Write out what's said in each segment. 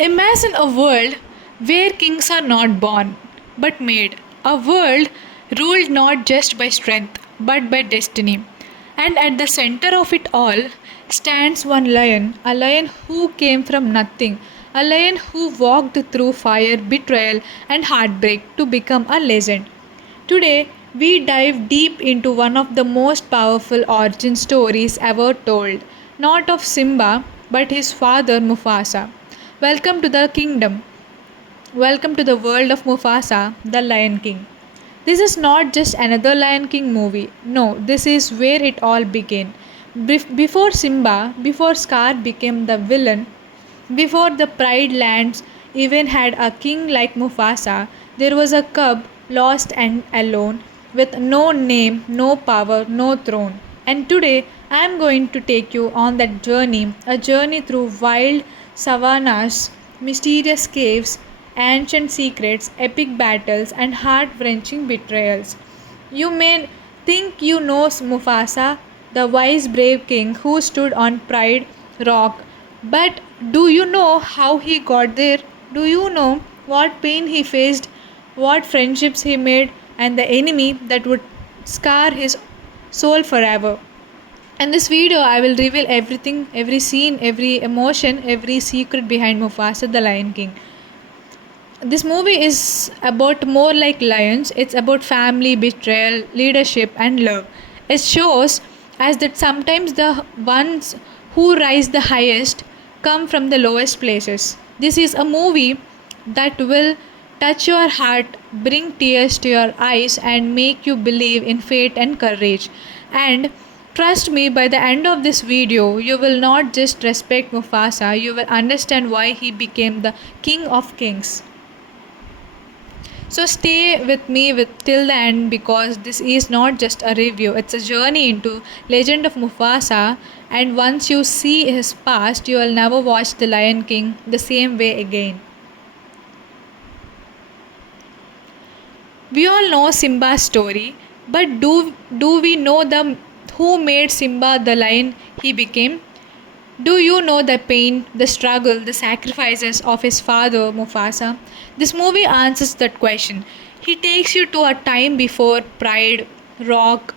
Imagine a world where kings are not born but made, a world ruled not just by strength but by destiny. And at the center of it all stands one lion, a lion who came from nothing, a lion who walked through fire, betrayal, and heartbreak to become a legend. Today, we dive deep into one of the most powerful origin stories ever told, not of Simba, but his father Mufasa. Welcome to the kingdom. Welcome to the world of Mufasa, the Lion King. This is not just another Lion King movie. No, this is where it all began. Before Simba, before Scar became the villain, before the Pride Lands even had a king like Mufasa, there was a cub lost and alone, with no name, no power, no throne. And today I am going to take you on that journey, a journey through wild savannas, mysterious caves, ancient secrets, epic battles, and heart wrenching betrayals. You may think you know Mufasa, the wise brave king who stood on Pride Rock, but do you know how he got there? Do you know what pain he faced, what friendships he made, and the enemy that would scar his soul forever? In this video, I will reveal everything, every scene, every emotion, every secret behind Mufasa the Lion King. This movie is about more like lions. It's about family, betrayal, leadership, and love. It shows us that sometimes the ones who rise the highest come from the lowest places. This is a movie that will touch your heart, bring tears to your eyes, and make you believe in fate and courage. And trust me, by the end of this video, you will not just respect Mufasa, you will understand why he became the king of kings. So stay with me till the end because this is not just a review, it's a journey into Legend of Mufasa, and once you see his past, you will never watch The Lion King the same way again. We all know Simba's story, but do we know the who made Simba the lion he became? Do you know the pain, the struggle, the sacrifices of his father Mufasa? This movie answers that question. He takes you to a time before pride, rock,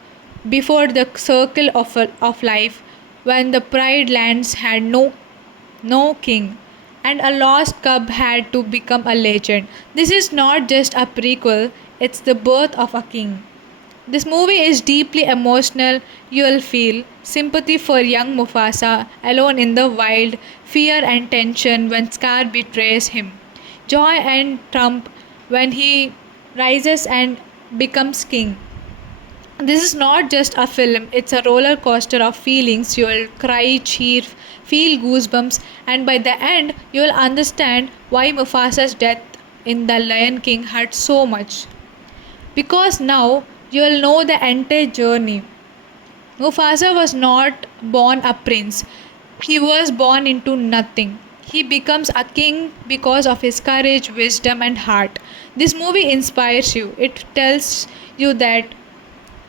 before the circle of life, when the pride lands had no king, and a lost cub had to become a legend. This is not just a prequel, it's the birth of a king. This movie is deeply emotional. You'll feel sympathy for young Mufasa alone in the wild, fear and tension when Scar betrays him, joy and triumph when he rises and becomes king. This is not just a film, it's a roller coaster of feelings. You'll cry, cheer, feel goosebumps, and by the end, you'll understand why Mufasa's death in The Lion King hurt so much. Because now you will know the entire journey. Mufasa was not born a prince, he was born into nothing. He becomes a king because of his courage, wisdom, and heart. This movie inspires you. It tells you that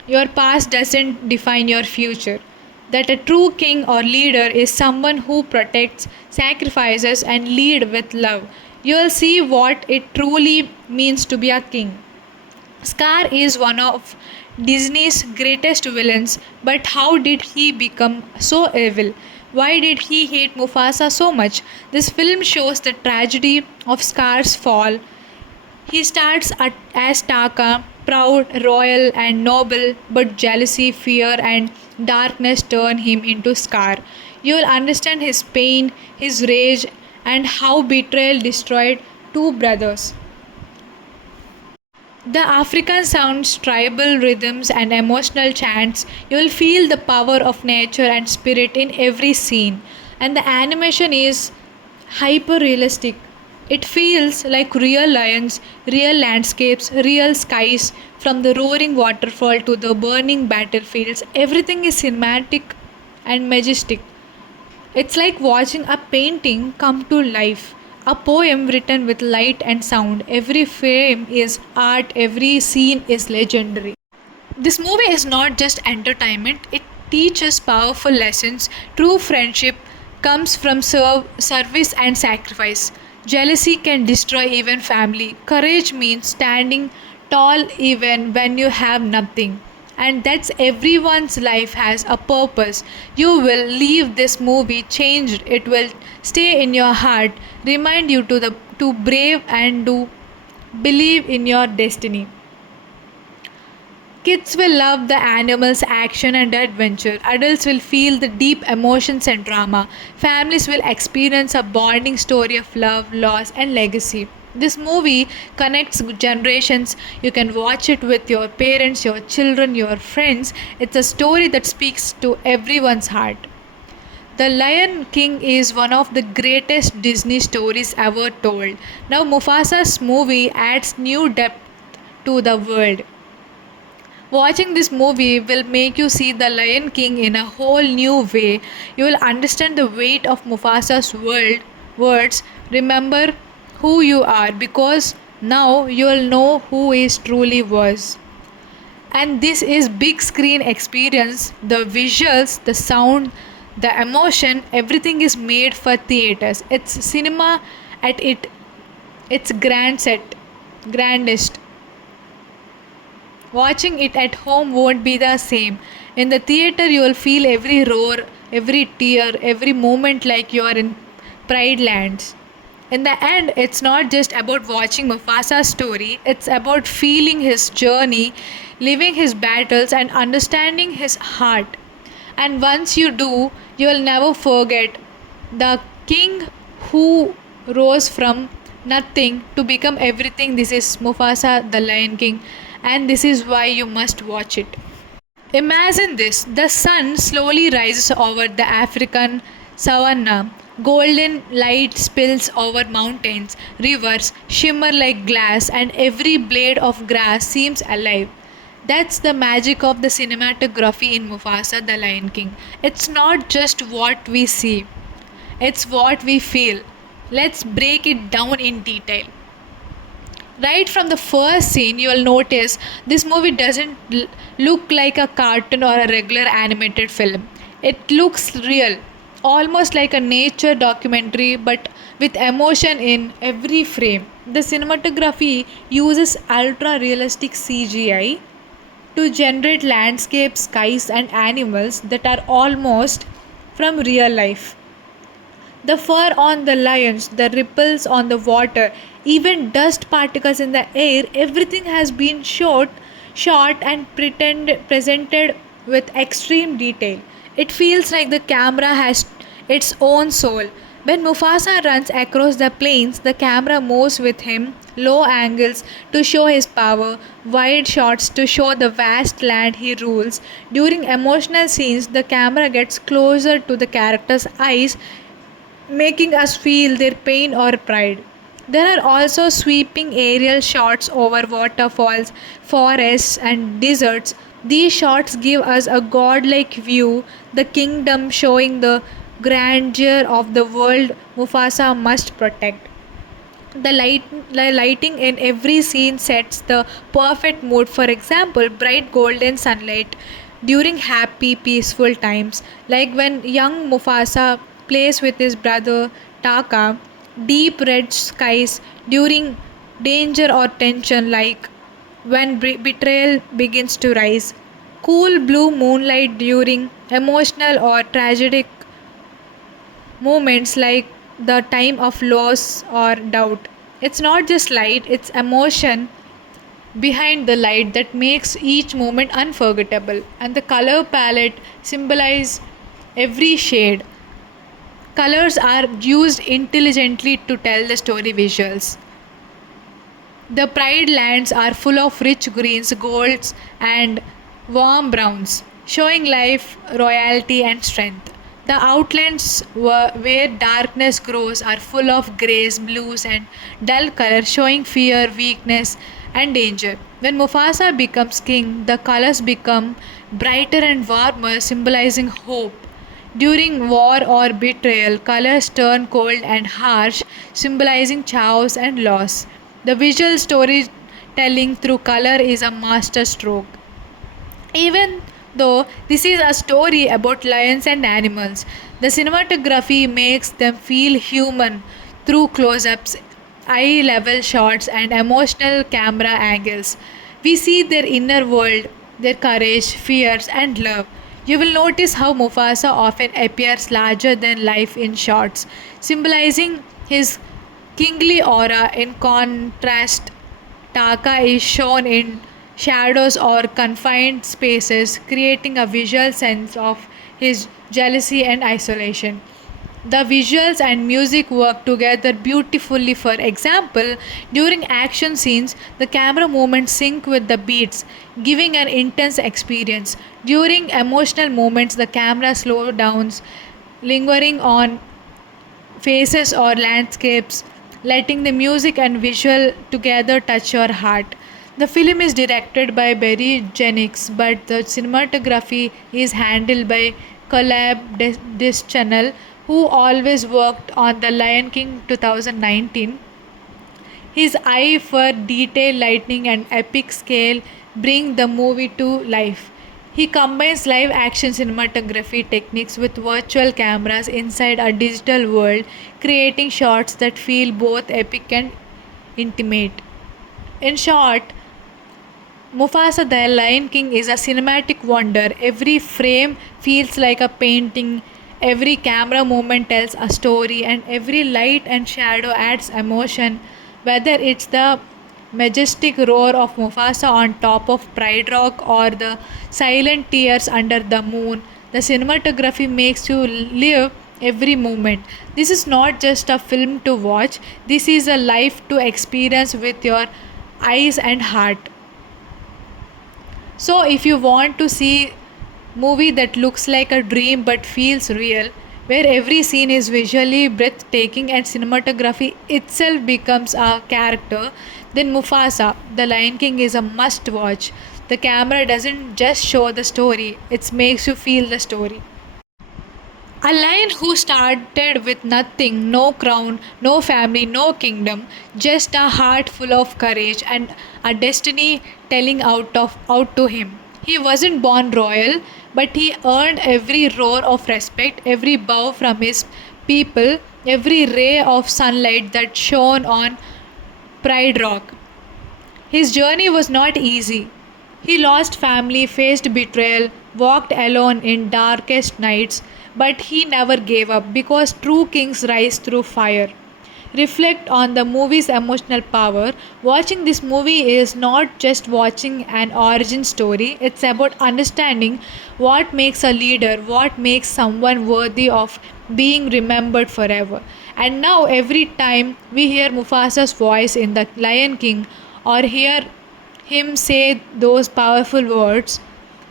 your past doesn't define your future. That a true king or leader is someone who protects, sacrifices, and lead with love. You will see what it truly means to be a king. Scar is one of Disney's greatest villains, but how did he become so evil? Why did he hate Mufasa so much? This film shows the tragedy of Scar's fall. He starts as Taka, proud, royal, and noble, but jealousy, fear, and darkness turn him into Scar. You will understand his pain, his rage, and how betrayal destroyed two brothers. The African sounds, tribal rhythms, and emotional chants, you will feel the power of nature and spirit in every scene. And the animation is hyper realistic. It feels like real lions, real landscapes, real skies, from the roaring waterfall to the burning battlefields. Everything is cinematic and majestic. It's like watching a painting come to life, a poem written with light and sound. Every frame is art, every scene is legendary. This movie is not just entertainment, it teaches powerful lessons. True friendship comes from service and sacrifice. Jealousy can destroy even family. Courage means standing tall even when you have nothing. And that's everyone's life has a purpose. You will leave this movie changed. It will stay in your heart, remind you to brave and to believe in your destiny. Kids will love the animals, action, and adventure. Adults will feel the deep emotions and drama. Families will experience a bonding story of love, loss, and legacy. This movie connects generations. You can watch it with your parents, your children, your friends. It's a story that speaks to everyone's heart. The Lion King is one of the greatest Disney stories ever told. Now, Mufasa's movie adds new depth to the world. Watching this movie will make you see the Lion King in a whole new way. You will understand the weight of Mufasa's words. Remember who you are because now you will know who he truly was. And this is big screen experience. The visuals, the sound, the emotion, everything is made for theaters. It's cinema at its grandest. Watching it at home won't be the same. In the theater, you will feel every roar, every tear, every moment like you are in Pride Lands. In the end, it's not just about watching Mufasa's story, it's about feeling his journey, living his battles, and understanding his heart. And once you do, you will never forget the king who rose from nothing to become everything. This is Mufasa, the Lion King, and this is why you must watch it. Imagine this, the sun slowly rises over the African savanna. Golden light spills over mountains, rivers shimmer like glass, and every blade of grass seems alive. That's the magic of the cinematography in Mufasa the Lion King. It's not just what we see, it's what we feel. Let's break it down in detail. Right from the first scene, you will notice this movie doesn't look like a cartoon or a regular animated film. It looks real, almost like a nature documentary, but with emotion in every frame. The cinematography uses ultra realistic CGI to generate landscapes, skies, and animals that are almost from real life. The fur on the lions, the ripples on the water, even dust particles in the air, everything has been shot and presented with extreme detail. It feels like the camera has its own soul. When Mufasa runs across the plains, the camera moves with him, low angles to show his power, wide shots to show the vast land he rules. During emotional scenes, the camera gets closer to the characters' eyes, making us feel their pain or pride. There are also sweeping aerial shots over waterfalls, forests, and deserts. These shots give us a godlike view, the kingdom showing the grandeur of the world Mufasa must protect. The lighting in every scene sets the perfect mood. For example, bright golden sunlight during happy, peaceful times, like when young Mufasa plays with his brother Taka, deep red skies during danger or tension, like when betrayal begins to rise, cool blue moonlight during emotional or tragic moments like the time of loss or doubt. It's not just light, it's emotion behind the light that makes each moment unforgettable. And the color palette symbolize every shade. Colors are used intelligently to tell the story visuals. The Pride lands are full of rich greens, golds, and warm browns, showing life, royalty, and strength. The outlands where darkness grows are full of grays, blues, and dull colors, showing fear, weakness, and danger. When Mufasa becomes king, the colors become brighter and warmer, symbolizing hope. During war or betrayal, colors turn cold and harsh, symbolizing chaos and loss. The visual storytelling through color is a master stroke. Even though this is a story about lions and animals, the cinematography makes them feel human through close ups, eye level shots, and emotional camera angles. We see their inner world, their courage, fears, and love. You will notice how Mufasa often appears larger than life in shots, symbolizing his kingly aura. In contrast, Taka is shown in shadows or confined spaces, creating a visual sense of his jealousy and isolation. The visuals and music work together beautifully. For example, during action scenes, the camera movements sync with the beats, giving an intense experience. During emotional moments, the camera slows down, lingering on faces or landscapes, letting the music and visual together touch your heart. The film is directed by Barry Jenkins, but the cinematography is handled by This Channel, who always worked on The Lion King 2019. His eye for detail, lighting, and epic scale bring the movie to life. He combines live action cinematography techniques with virtual cameras inside a digital world, creating shots that feel both epic and intimate. In short, Mufasa the Lion King is a cinematic wonder. Every frame feels like a painting, every camera movement tells a story, and every light and shadow adds emotion. Whether it's the majestic roar of Mufasa on top of Pride Rock or the silent tears under the moon, the cinematography makes you live every moment. This is not just a film to watch, this is a life to experience with your eyes and heart. So if you want to see movie that looks like a dream but feels real, where every scene is visually breathtaking and cinematography itself becomes a character, then Mufasa, The Lion King is a must watch. The camera doesn't just show the story, it makes you feel the story. A lion who started with nothing, no crown, no family, no kingdom, just a heart full of courage and a destiny telling out to him. He wasn't born royal, but he earned every roar of respect, every bow from his people, every ray of sunlight that shone on Pride Rock. His journey was not easy. He lost family, faced betrayal, walked alone in darkest nights, but he never gave up because true kings rise through fire. Reflect on the movie's emotional power. Watching this movie is not just watching an origin story, it's about understanding what makes a leader, what makes someone worthy of being remembered forever. And now, every time we hear Mufasa's voice in The Lion King or hear him say those powerful words,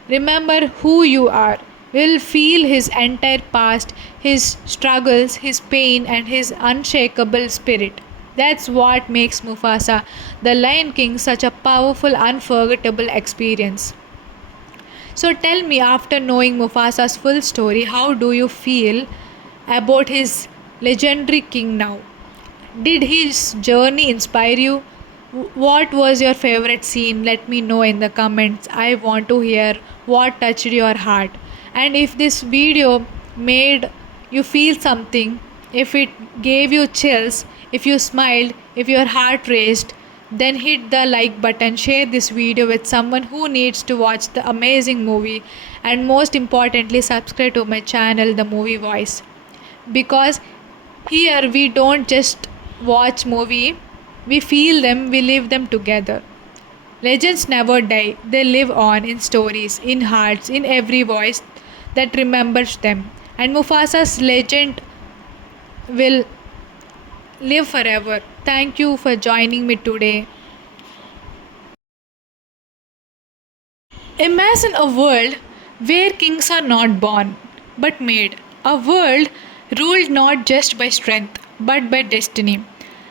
remember who you are. We'll feel his entire past, his struggles, his pain, and his unshakable spirit. That's what makes Mufasa, the Lion King, such a powerful, unforgettable experience. So tell me, after knowing Mufasa's full story, how do you feel about his legendary king now? Did his journey inspire you? What was your favorite scene? Let me know in the comments. I want to hear what touched your heart. And if this video made you feel something, if it gave you chills, if you smiled, if your heart raced, then hit the like button, share this video with someone who needs to watch the amazing movie, and most importantly, subscribe to my channel, The Movie Voice. Because here we don't just watch movie, we feel them, we live them together. Legends never die, they live on in stories, in hearts, in every voice that remembers them. And Mufasa's legend will live forever. Thank you for joining me today. Imagine a world where kings are not born but made. A world ruled not just by strength but by destiny.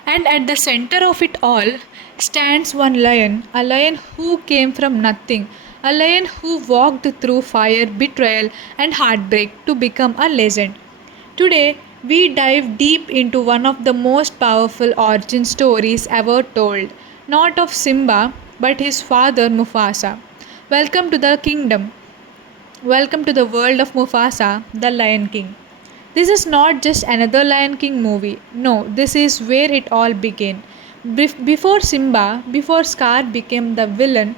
And at the center of it all stands one lion, a lion who came from nothing, a lion who walked through fire, betrayal, and heartbreak to become a legend. Today, we dive deep into one of the most powerful origin stories ever told, not of Simba, but his father Mufasa. Welcome to the kingdom. Welcome to the world of Mufasa, the Lion King. This is not just another Lion King movie. No, this is where it all began. Before Simba, before Scar became the villain,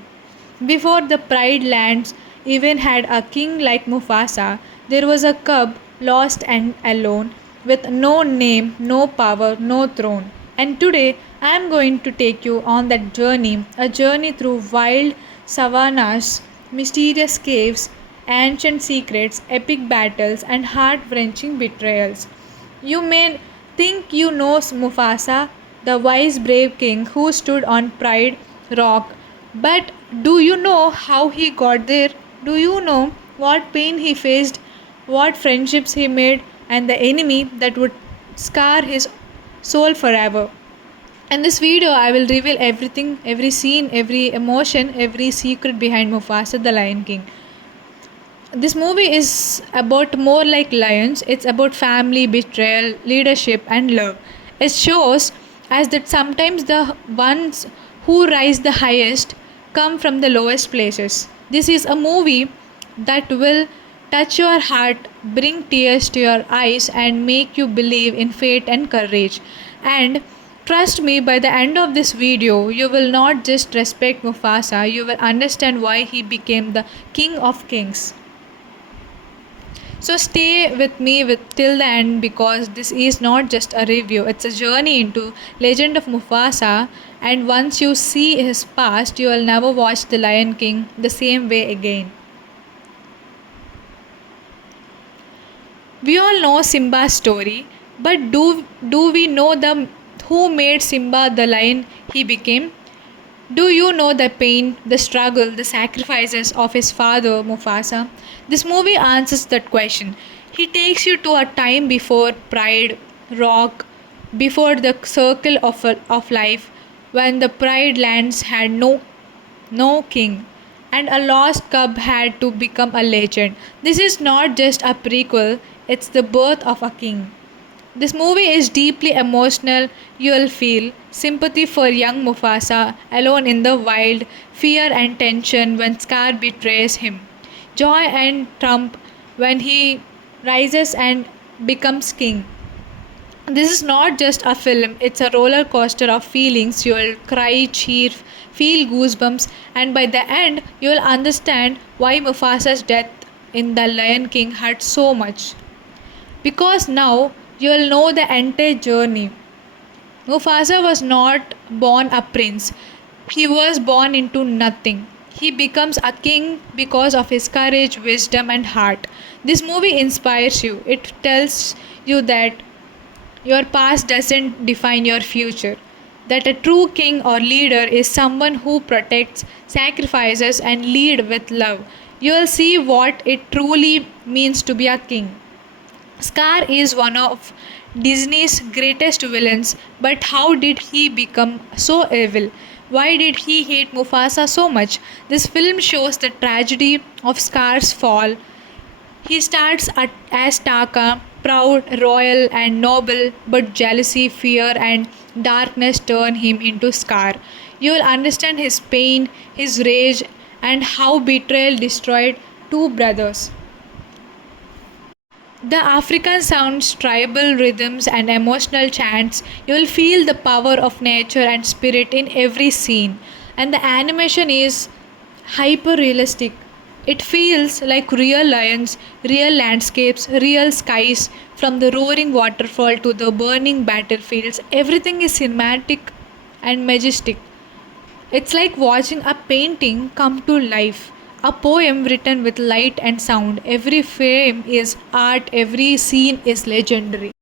before the Pride Lands even had a king like Mufasa, there was a cub lost and alone, with no name, no power, no throne. And today I am going to take you on that journey, a journey through wild savannas, mysterious caves, ancient secrets, epic battles, and heart wrenching betrayals. You may think you know Mufasa, the wise brave king who stood on Pride Rock, but do you know how he got there? Do you know what pain he faced, what friendships he made, and the enemy that would scar his soul forever? In this video, I will reveal everything, every scene, every emotion, every secret behind Mufasa the Lion King. This movie is about more like lions. It's about family, betrayal, leadership, and love. It shows us that sometimes the ones who rise the highest come from the lowest places. This is a movie that will touch your heart, bring tears to your eyes, and make you believe in fate and courage. And trust me, by the end of this video, you will not just respect Mufasa, you will understand why he became the king of kings. So stay with me till the end because this is not just a review, it's a journey into Legend of Mufasa, and once you see his past, you will never watch The Lion King the same way again. We all know Simba's story, but do we know the who made Simba the lion he became? Do you know the pain, the struggle, the sacrifices of his father Mufasa? This movie answers that question. He takes you to a time before pride, rock, before the circle of life, when the pride lands had no king, and a lost cub had to become a legend. This is not just a prequel, it's the birth of a king. This movie is deeply emotional. You'll feel sympathy for young Mufasa alone in the wild, fear and tension when Scar betrays him, joy and triumph when he rises and becomes king. This is not just a film, it's a roller coaster of feelings. You'll cry, cheer, feel goosebumps, and by the end, you'll understand why Mufasa's death in The Lion King hurt so much. Because now you'll know the entire journey. Mufasa was not born a prince, he was born into nothing. He becomes a king because of his courage, wisdom, and heart. This movie inspires you. It tells you that your past doesn't define your future. That a true king or leader is someone who protects, sacrifices, and lead with love. You'll see what it truly means to be a king. Scar is one of Disney's greatest villains, but how did he become so evil? Why did he hate Mufasa so much? This film shows the tragedy of Scar's fall. He starts as Taka, proud, royal, and noble, but jealousy, fear, and darkness turn him into Scar. You will understand his pain, his rage, and how betrayal destroyed two brothers. The African sounds, tribal rhythms, and emotional chants, you will feel the power of nature and spirit in every scene. And the animation is hyper realistic. It feels like real lions, real landscapes, real skies, from the roaring waterfall to the burning battlefields. Everything is cinematic and majestic. It's like watching a painting come to life, a poem written with light and sound. Every frame is art, every scene is legendary.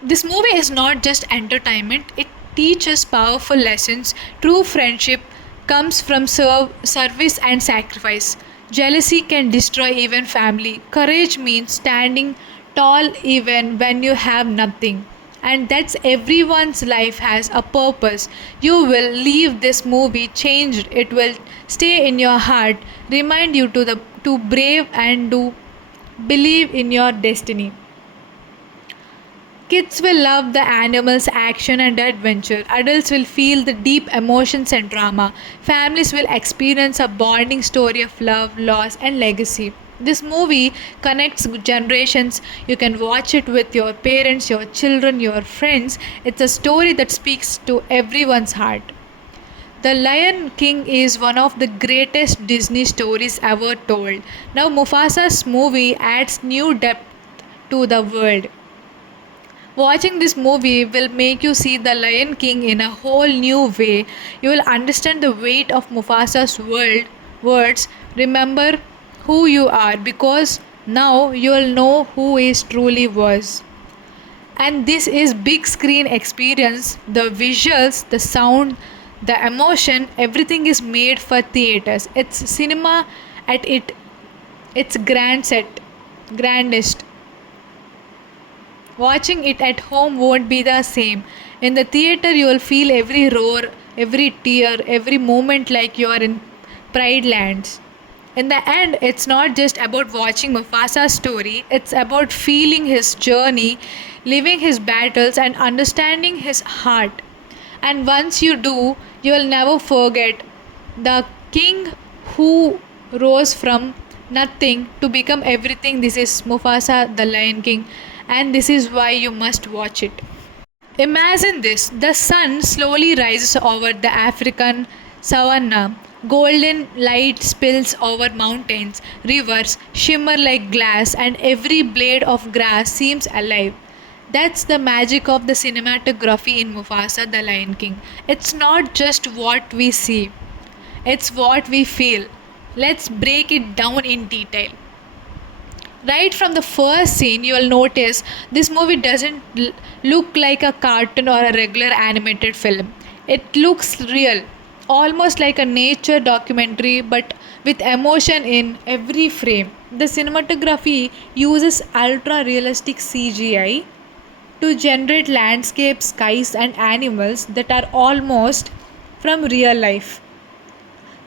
This movie is not just entertainment, it teaches powerful lessons. True friendship comes from service and sacrifice. Jealousy can destroy even family. Courage means standing tall even when you have nothing. And that's everyone's life has a purpose. You will leave this movie changed. It will stay in your heart, remind you to brave and to believe in your destiny. Kids will love the animals, action, and adventure. Adults will feel the deep emotions and drama. Families will experience a bonding story of love, loss, and legacy. This movie connects generations. You can watch it with your parents, your children, your friends. It's a story that speaks to everyone's heart. The Lion King is one of the greatest Disney stories ever told. Now, Mufasa's movie adds new depth to the world. Watching this movie will make you see the Lion King in a whole new way. You will understand the weight of Mufasa's words. Remember who you are, because now you will know who he truly was. And this is big screen experience. The visuals, the sound, the emotion, everything is made for theaters. It's cinema at its grandest. Watching it at home won't be the same. In the theater, you will feel every roar, every tear, every moment like you are in Pride Lands. In the end, it's not just about watching Mufasa's story, it's about feeling his journey, living his battles, and understanding his heart. And once you do, you will never forget the king who rose from nothing to become everything. This is Mufasa, the Lion King, and this is why you must watch it. Imagine this: the sun slowly rises over the African savanna. Golden light spills over mountains, rivers shimmer like glass, and every blade of grass seems alive. That's the magic of the cinematography in Mufasa the Lion King. It's not just what we see, it's what we feel. Let's break it down in detail. Right from the first scene, you will notice this movie doesn't look like a cartoon or a regular animated film. It looks real, almost like a nature documentary, but with emotion in every frame. The cinematography uses ultra realistic CGI to generate landscapes, skies, and animals that are almost from real life.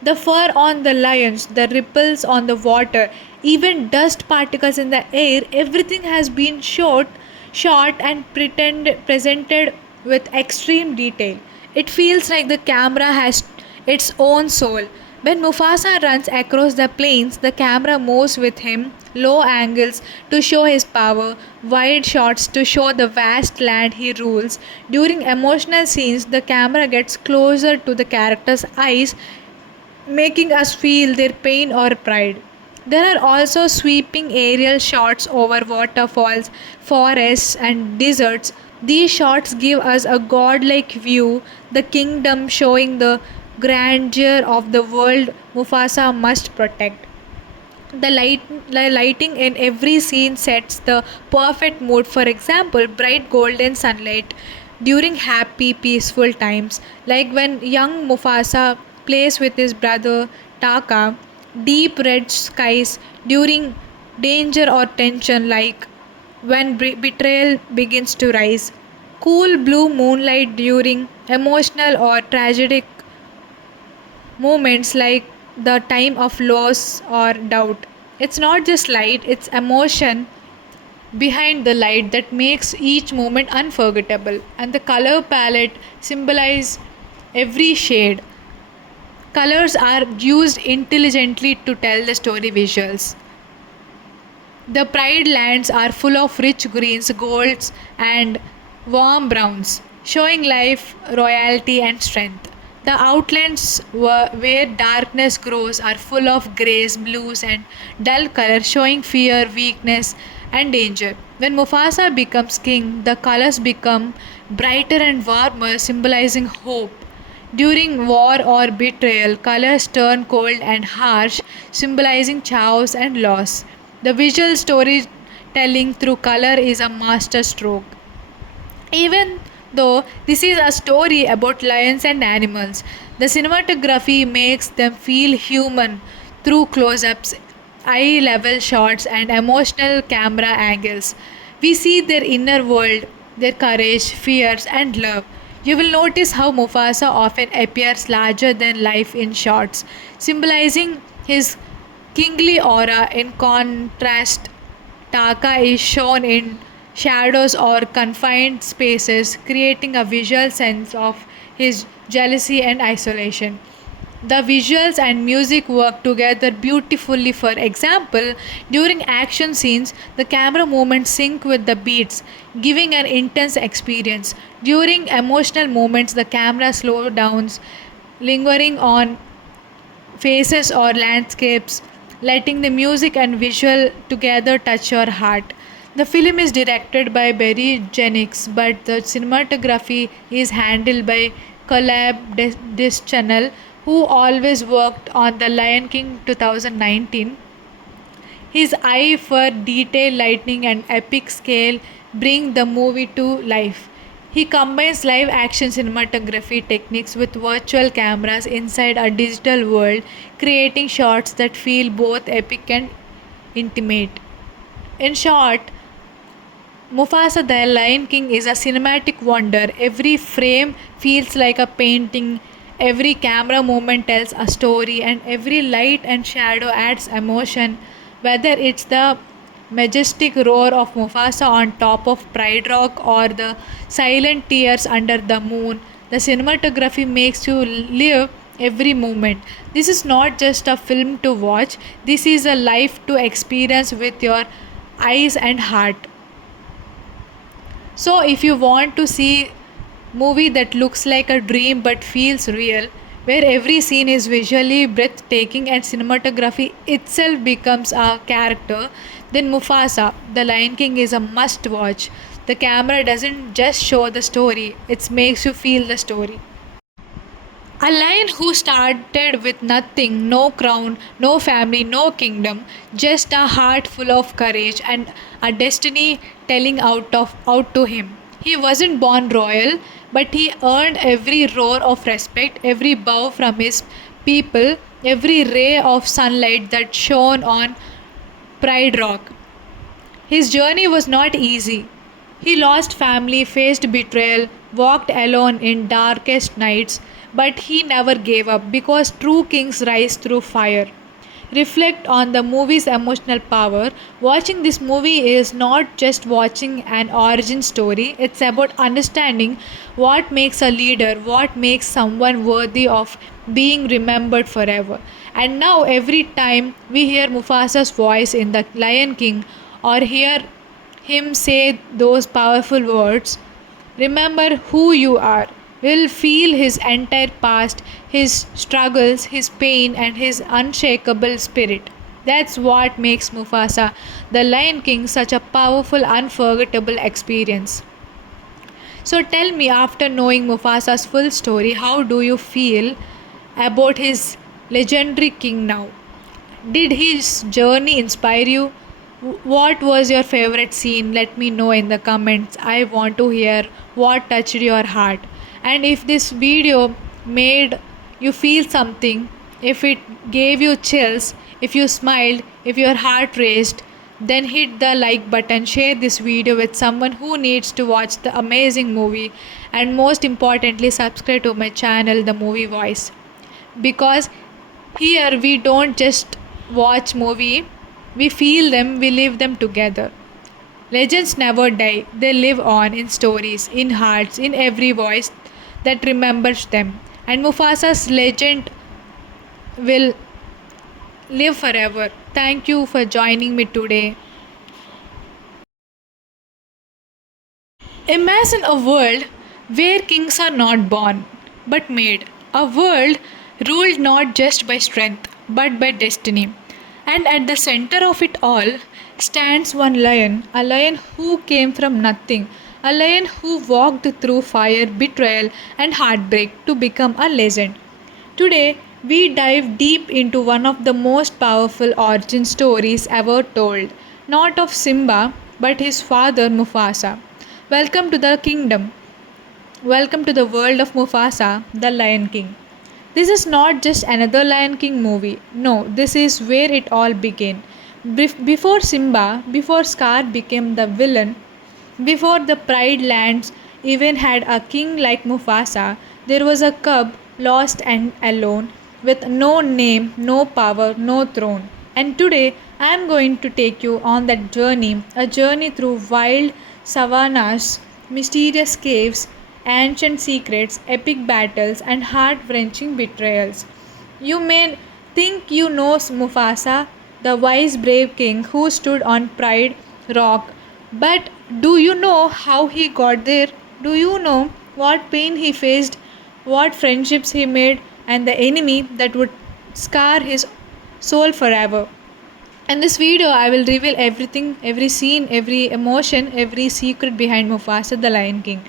The fur on the lions, the ripples on the water, even dust particles in the air, everything has been shot and presented with extreme detail. It feels like the camera has its own soul. When Mufasa runs across the plains, the camera moves with him, low angles to show his power, wide shots to show the vast land he rules. During emotional scenes, the camera gets closer to the characters' eyes, making us feel their pain or pride. There are also sweeping aerial shots over waterfalls, forests, and deserts. These shots give us a godlike view, the kingdom showing the grandeur of the world Mufasa must protect. The lighting in every scene sets the perfect mood. For example, bright golden sunlight during happy, peaceful times, like when young Mufasa plays with his brother Taka. Deep red skies during danger or tension, like when betrayal begins to rise. Cool blue moonlight during emotional or tragic moments, like the time of loss or doubt. It's not just light, it's emotion behind the light that makes each moment unforgettable. And the color palette symbolize every shade. Colors are used intelligently to tell the story visuals. The Pride lands are full of rich greens, golds, and warm browns, showing life, royalty, and strength. The outlands where darkness grows are full of grays, blues, and dull colors, showing fear, weakness, and danger. When Mufasa becomes king, the colors become brighter and warmer, symbolizing hope. During war or betrayal, colors turn cold and harsh, symbolizing chaos and loss. The visual storytelling through color is a master stroke. Even though this is a story about lions and animals, the cinematography makes them feel human through close ups, eye level shots, and emotional camera angles. We see their inner world, their courage, fears, and love. You will notice how Mufasa often appears larger than life in shots, symbolizing his kingly aura. In contrast, Taka is shown in shadows or confined spaces, creating a visual sense of his jealousy and isolation. The visuals and music work together beautifully. For example, during action scenes, the camera movements sync with the beats, giving an intense experience. During emotional moments, the camera slows down, lingering on faces or landscapes, letting the music and visual together touch your heart. The film is directed by Barry Jenkins, but the cinematography is handled by Caleb Channel, who always worked on The Lion King 2019. His eye for detail, lighting, and epic scale bring the movie to life. He combines live action cinematography techniques with virtual cameras inside a digital world, creating shots that feel both epic and intimate. In short, Mufasa the Lion King is a cinematic wonder. Every frame feels like a painting, every camera movement tells a story, and every light and shadow adds emotion. Whether it's the majestic roar of Mufasa on top of Pride Rock or the silent tears under the moon, the cinematography makes you live every moment. This is not just a film to watch, this is a life to experience with your eyes and heart. So if you want to see movie that looks like a dream but feels real, where every scene is visually breathtaking and cinematography itself becomes a character, then Mufasa, The Lion King is a must watch. The camera doesn't just show the story, it makes you feel the story. A lion who started with nothing, no crown, no family, no kingdom, just a heart full of courage and a destiny telling out to him. He wasn't born royal, but he earned every roar of respect, every bow from his people, every ray of sunlight that shone on Pride Rock. His journey was not easy. He lost family, faced betrayal, walked alone in darkest nights, but he never gave up because true kings rise through fire. Reflect on the movie's emotional power. Watching this movie is not just watching an origin story, it's about understanding what makes a leader, what makes someone worthy of being remembered forever. And now, every time we hear Mufasa's voice in The Lion King or hear him say those powerful words, remember who you are. We'll feel his entire past, his struggles, his pain, and his unshakable spirit. That's what makes Mufasa, the Lion King, such a powerful, unforgettable experience. So tell me, after knowing Mufasa's full story, how do you feel about his legendary king now? Did his journey inspire you? What was your favorite scene? Let me know in the comments. I want to hear what touched your heart. And if this video made you feel something, if it gave you chills, if you smiled, if your heart raced, then hit the like button, share this video with someone who needs to watch the amazing movie, and most importantly, subscribe to my channel, The Movie Voice. Because here we don't just watch movie, we feel them, we live them together. Legends never die, they live on in stories, in hearts, in every voice that remembers them. And Mufasa's legend will live forever. Thank you for joining me today. Imagine a world where kings are not born but made. A world ruled not just by strength but by destiny. And at the center of it all stands one lion, a lion who came from nothing, a lion who walked through fire, betrayal, and heartbreak to become a legend. Today, we dive deep into one of the most powerful origin stories ever told, not of Simba, but his father Mufasa. Welcome to the kingdom. Welcome to the world of Mufasa, the Lion King. This is not just another Lion King movie. No, this is where it all began. Before Simba, before Scar became the villain, before the Pride Lands even had a king like Mufasa, there was a cub lost and alone with no name, no power, no throne. And today I am going to take you on that journey, a journey through wild savannas, mysterious caves, ancient secrets, epic battles, and heart wrenching betrayals. You may think you know Mufasa, the wise brave king who stood on Pride Rock, but do you know how he got there? Do you know what pain he faced, what friendships he made, and the enemy that would scar his soul forever? In this video, I will reveal everything, every scene, every emotion, every secret behind Mufasa the Lion King.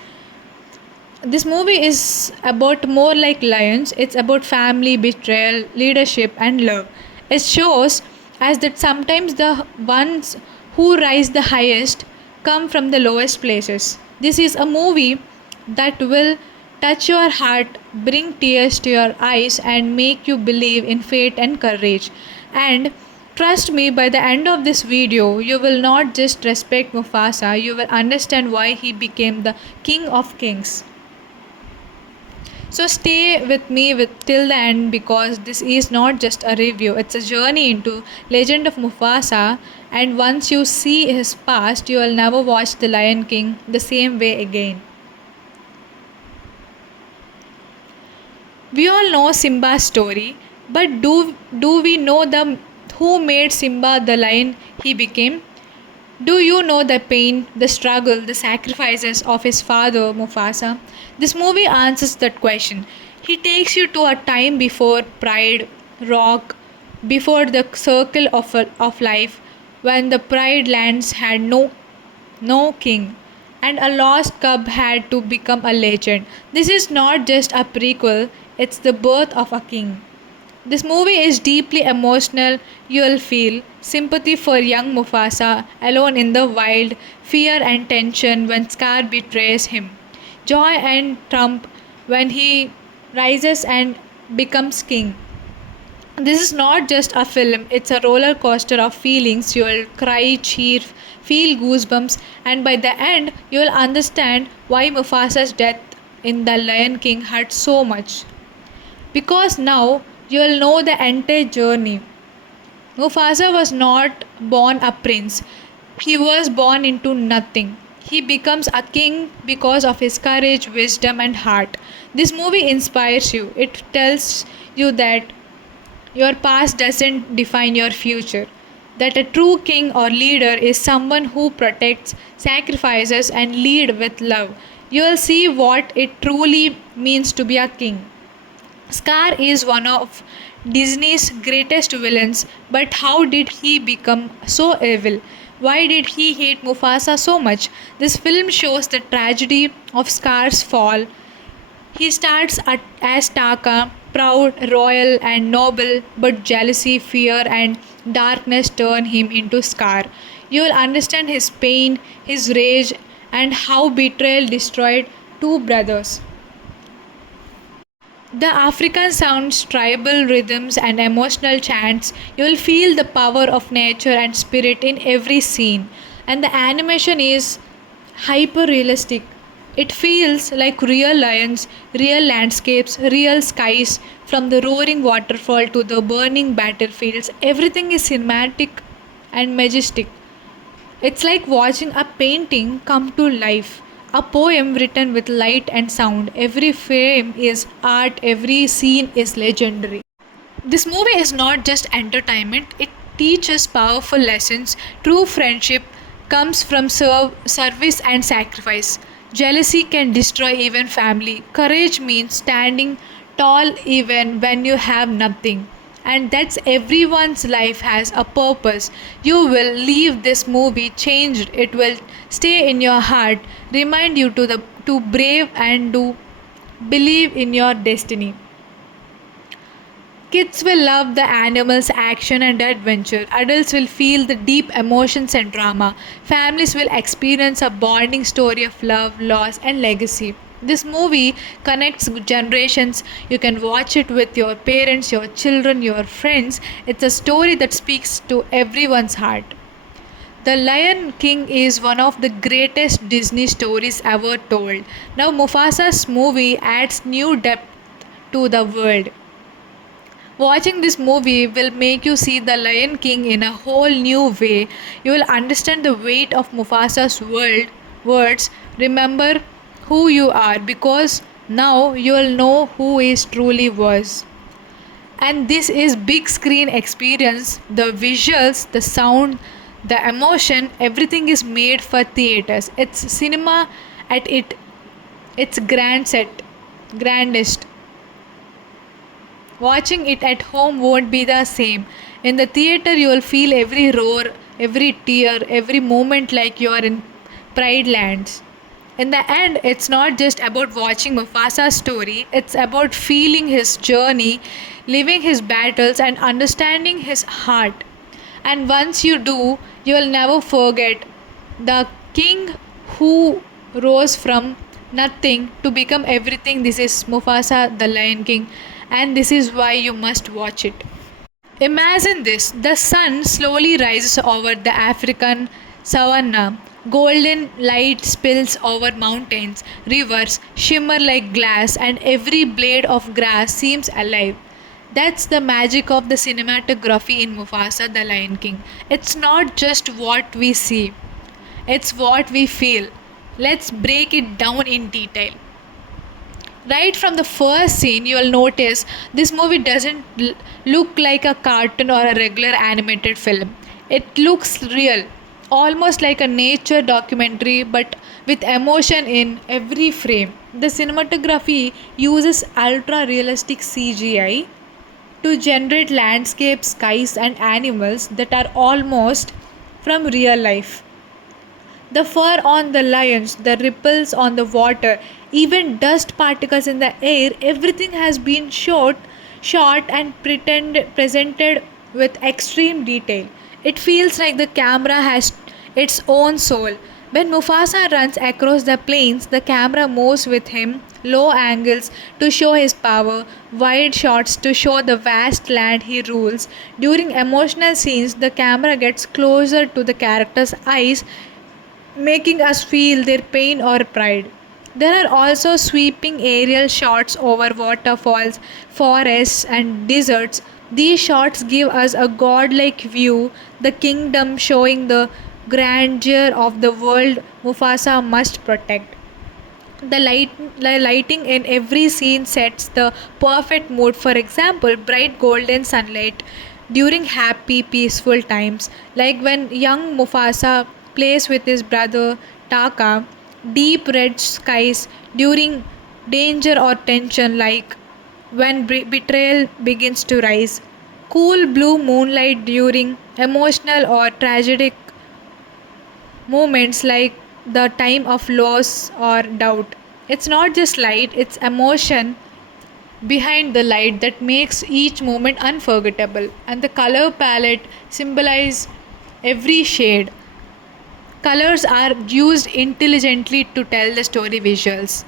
This movie is about more like lions. It's about family, betrayal, leadership, and love. It shows us that sometimes the ones who rise the highest come from the lowest places. This is a movie that will touch your heart, bring tears to your eyes, and make you believe in fate and courage. And trust me, by the end of this video, you will not just respect Mufasa, you will understand why he became the king of kings. So stay with me till the end because this is not just a review, it's a journey into Legend of Mufasa, and once you see his past, you will never watch The Lion King the same way again. We all know Simba's story, but do we know the who made Simba the lion he became? Do you know the pain, the struggle, the sacrifices of his father Mufasa? This movie answers that question. He takes you to a time before pride, rock, before the circle of life, when the pride lands had no king, and a lost cub had to become a legend. This is not just a prequel, it's the birth of a king. This movie is deeply emotional. You'll feel sympathy for young Mufasa alone in the wild, fear and tension when Scar betrays him, joy and triumph when he rises and becomes king. This is not just a film, it's a roller coaster of feelings. You'll cry, cheer, feel goosebumps, and by the end, you'll understand why Mufasa's death in The Lion King hurt so much. Because now you will know the entire journey. Mufasa was not born a prince, he was born into nothing. He becomes a king because of his courage, wisdom, and heart. This movie inspires you. It tells you that your past doesn't define your future. That a true king or leader is someone who protects, sacrifices, and leads with love. You will see what it truly means to be a king. Scar is one of Disney's greatest villains, but how did he become so evil? Why did he hate Mufasa so much? This film shows the tragedy of Scar's fall. He starts as Taka, proud, royal, and noble, but jealousy, fear, and darkness turn him into Scar. You will understand his pain, his rage, and how betrayal destroyed two brothers. The African sounds, tribal rhythms, and emotional chants, you will feel the power of nature and spirit in every scene. And the animation is hyper realistic. It feels like real lions, real landscapes, real skies, from the roaring waterfall to the burning battlefields. Everything is cinematic and majestic. It's like watching a painting come to life, a poem written with light and sound. Every frame is art, every scene is legendary. This movie is not just entertainment, it teaches powerful lessons. True friendship comes from service and sacrifice. Jealousy can destroy even family. Courage means standing tall even when you have nothing. And that's everyone's life has a purpose. You will leave this movie changed. It will stay in your heart, remind you to brave and to believe in your destiny. Kids will love the animals, action, and adventure. Adults will feel the deep emotions and drama. Families will experience a bonding story of love, loss, and legacy. This movie connects generations. You can watch it with your parents, your children, your friends. It's a story that speaks to everyone's heart. The Lion King is one of the greatest Disney stories ever told. Now, Mufasa's movie adds new depth to the world. Watching this movie will make you see the Lion King in a whole new way. You will understand the weight of Mufasa's words. Remember who you are because now you will know who he truly was. And this is big screen experience. The visuals, the sound, the emotion, everything is made for theaters. It's cinema at its grandest. Watching it at home won't be the same. In the theater, you will feel every roar, every tear, every moment like you are in Pride Lands. In the end, it's not just about watching Mufasa's story, it's about feeling his journey, living his battles, and understanding his heart. And once you do, you will never forget the king who rose from nothing to become everything. This is Mufasa, the Lion King, and this is why you must watch it. Imagine this, the sun slowly rises over the African savanna. Golden light spills over mountains, rivers shimmer like glass, and every blade of grass seems alive. That's the magic of the cinematography in Mufasa the Lion King. It's not just what we see, it's what we feel. Let's break it down in detail. Right from the first scene, you will notice this movie doesn't look like a cartoon or a regular animated film. It looks real, almost like a nature documentary, but with emotion in every frame. The cinematography uses ultra realistic CGI to generate landscapes, skies, and animals that are almost from real life. The fur on the lions, the ripples on the water, even dust particles in the air, everything has been shot and presented with extreme detail. It feels like the camera has its own soul. When Mufasa runs across the plains, the camera moves with him, low angles to show his power, wide shots to show the vast land he rules. During emotional scenes, the camera gets closer to the character's eyes, making us feel their pain or pride. There are also sweeping aerial shots over waterfalls, forests, and deserts. These shots give us a godlike view, the kingdom showing the grandeur of the world Mufasa must protect. The lighting in every scene sets the perfect mood. For example, bright golden sunlight during happy, peaceful times, like when young Mufasa plays with his brother Taka. Deep red skies during danger or tension, like when betrayal begins to rise. Cool blue moonlight during emotional or tragic moments, like the time of loss or doubt. It's not just light, it's emotion behind the light that makes each moment unforgettable. And the color palette symbolize every shade. Colors are used intelligently to tell the story visuals.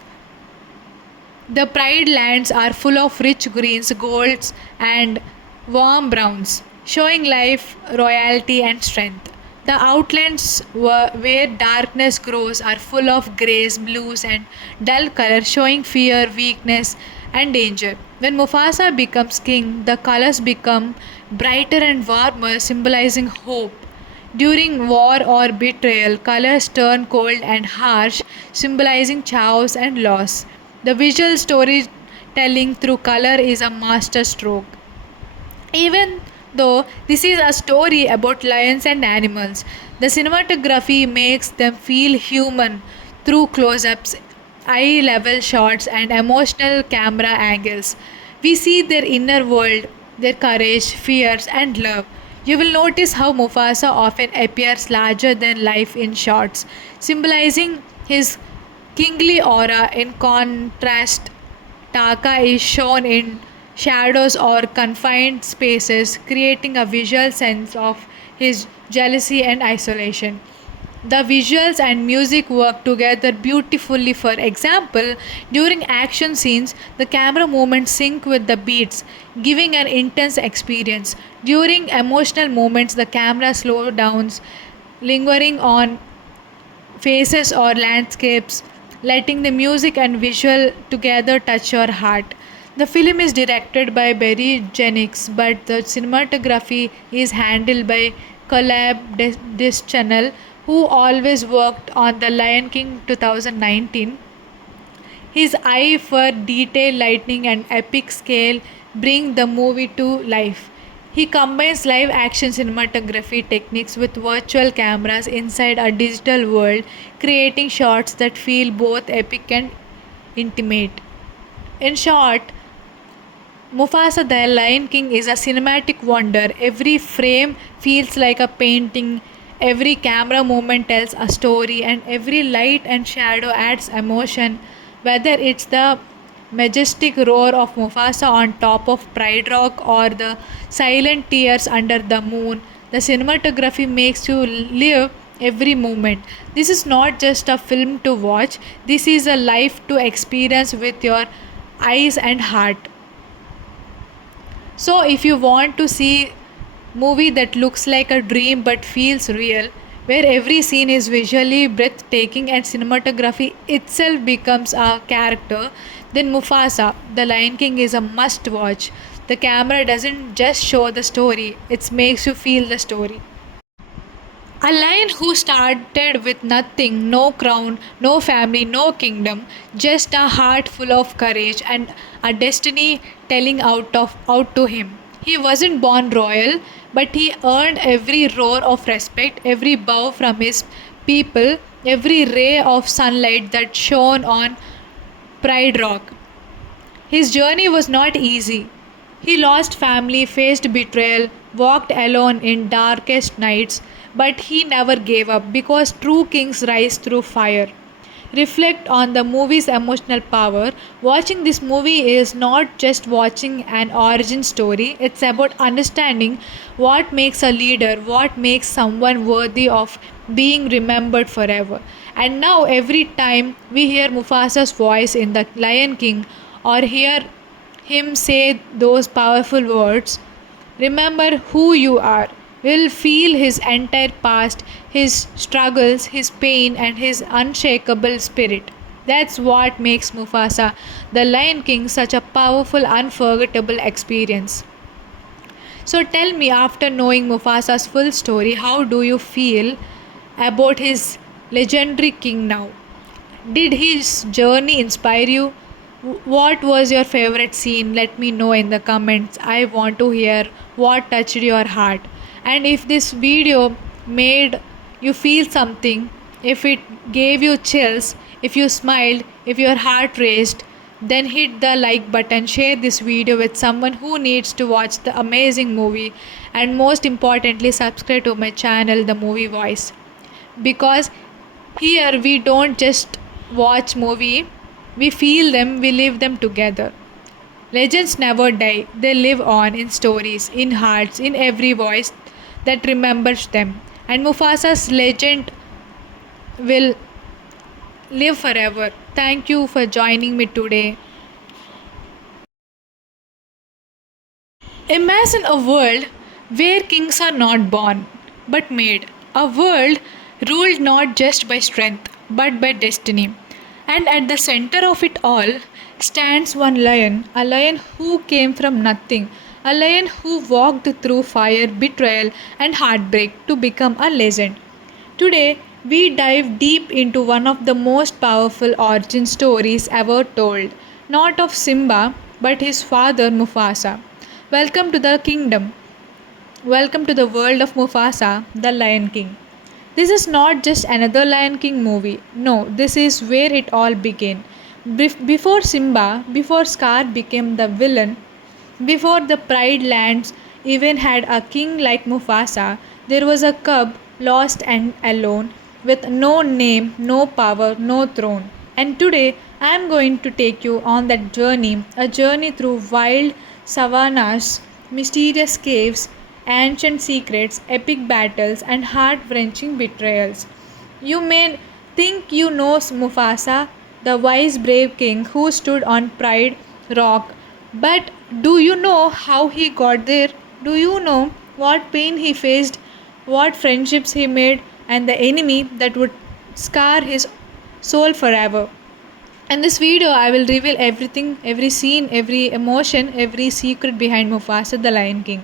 The Pride lands are full of rich greens, golds, and warm browns, showing life, royalty, and strength. The outlands where darkness grows are full of grays, blues, and dull colors, showing fear, weakness, and danger. When Mufasa becomes king, the colors become brighter and warmer, symbolizing hope. During war or betrayal, colors turn cold and harsh, symbolizing chaos and loss. The visual storytelling through color is a master stroke. Even though this is a story about lions and animals, the cinematography makes them feel human through close ups, eye level shots, and emotional camera angles. We see their inner world, their courage, fears, and love. You will notice how Mufasa often appears larger than life in shots, symbolizing his kingly aura. In contrast, Taka is shown in shadows or confined spaces, creating a visual sense of his jealousy and isolation. The visuals and music work together beautifully. For example, during action scenes, the camera movements sync with the beats, giving an intense experience. During emotional moments, the camera slows down, lingering on faces or landscapes, letting the music and visual together touch your heart. The film is directed by Barry Jenkins, but the cinematography is handled by Caleb Deschanel, who always worked on The Lion King 2019. His eye for detail, lighting, and epic scale bring the movie to life. He combines live action cinematography techniques with virtual cameras inside a digital world, creating shots that feel both epic and intimate. In short, Mufasa the Lion King is a cinematic wonder. Every frame feels like a painting, every camera movement tells a story, and every light and shadow adds emotion. Whether it's the majestic roar of Mufasa on top of Pride Rock or the silent tears under the moon, the cinematography makes you live every moment. This is not just a film to watch, this is a life to experience with your eyes and heart. So if you want to see movie that looks like a dream but feels real, where every scene is visually breathtaking and cinematography itself becomes a character, then Mufasa, the Lion King is a must watch. The camera doesn't just show the story, it makes you feel the story. A lion who started with nothing, no crown, no family, no kingdom, just a heart full of courage and a destiny telling out to him. He wasn't born royal, but he earned every roar of respect, every bow from his people, every ray of sunlight that shone on Pride Rock. His journey was not easy. He lost family, faced betrayal, walked alone in darkest nights, but he never gave up because true kings rise through fire. Reflect on the movie's emotional power. Watching this movie is not just watching an origin story, it's about understanding what makes a leader, what makes someone worthy of being remembered forever. And now, every time we hear Mufasa's voice in The Lion King or hear him say those powerful words, remember who you are. We'll feel his entire past, his struggles, his pain, and his unshakable spirit. That's what makes Mufasa, the Lion King, such a powerful, unforgettable experience. So tell me, after knowing Mufasa's full story, how do you feel about his legendary king now? Did his journey inspire you? What was your favorite scene? Let me know in the comments. I want to hear what touched your heart. And if this video made you feel something, if it gave you chills, if you smiled, if your heart raced, then hit the like button, share this video with someone who needs to watch the amazing movie, and most importantly, subscribe to my channel, The Movie Voice. Because here we don't just watch movie, we feel them, we live them together. Legends never die, they live on in stories, in hearts, in every voice that remembers them. And Mufasa's legend will live forever. Thank you for joining me today. Imagine a world where kings are not born but made. A world ruled not just by strength but by destiny. And at the center of it all stands one lion, a lion who came from nothing, a lion who walked through fire, betrayal, and heartbreak to become a legend. Today, we dive deep into one of the most powerful origin stories ever told, not of Simba, but his father Mufasa. Welcome to the kingdom. Welcome to the world of Mufasa, the Lion King. This is not just another Lion King movie. No, this is where it all began. Before Simba, before Scar became the villain, before the Pride Lands even had a king like Mufasa, there was a cub lost and alone, with no name, no power, no throne. And today I am going to take you on that journey, a journey through wild savannas, mysterious caves, ancient secrets, epic battles, and heart wrenching betrayals. You may think you know Mufasa, the wise, brave king who stood on Pride Rock, but do you know how he got there? Do you know what pain he faced, what friendships he made, and the enemy that would scar his soul forever? In this video, I will reveal everything, every scene, every emotion, every secret behind Mufasa the Lion King.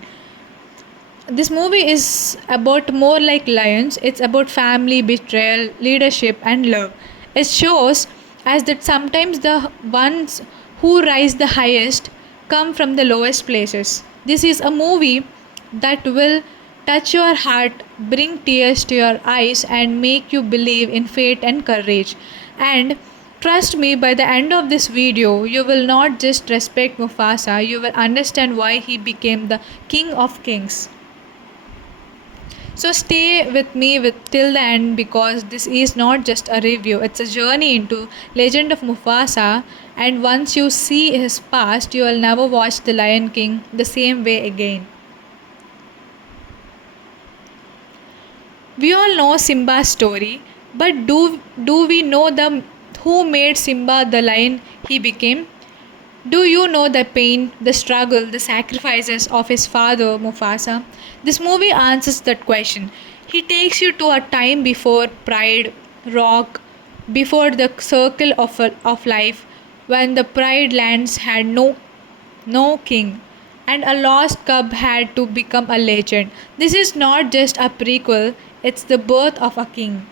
This movie is about more like lions. It's about family, betrayal, leadership, and love. It shows us that sometimes the ones who rise the highest come from the lowest places. This is a movie that will touch your heart, bring tears to your eyes, and make you believe in fate and courage. And trust me, by the end of this video, you will not just respect Mufasa, you will understand why he became the king of kings. So stay with me till the end because this is not just a review, it's a journey into Legend of Mufasa, and once you see his past, you will never watch The Lion King the same way again. We all know Simba's story, but do we know the who made Simba the lion he became? Do you know the pain, the struggle, the sacrifices of his father Mufasa? This movie answers that question. He takes you to a time before pride, rock, before the circle of life, when the pride lands had no king, and a lost cub had to become a legend. This is not just a prequel, it's the birth of a king.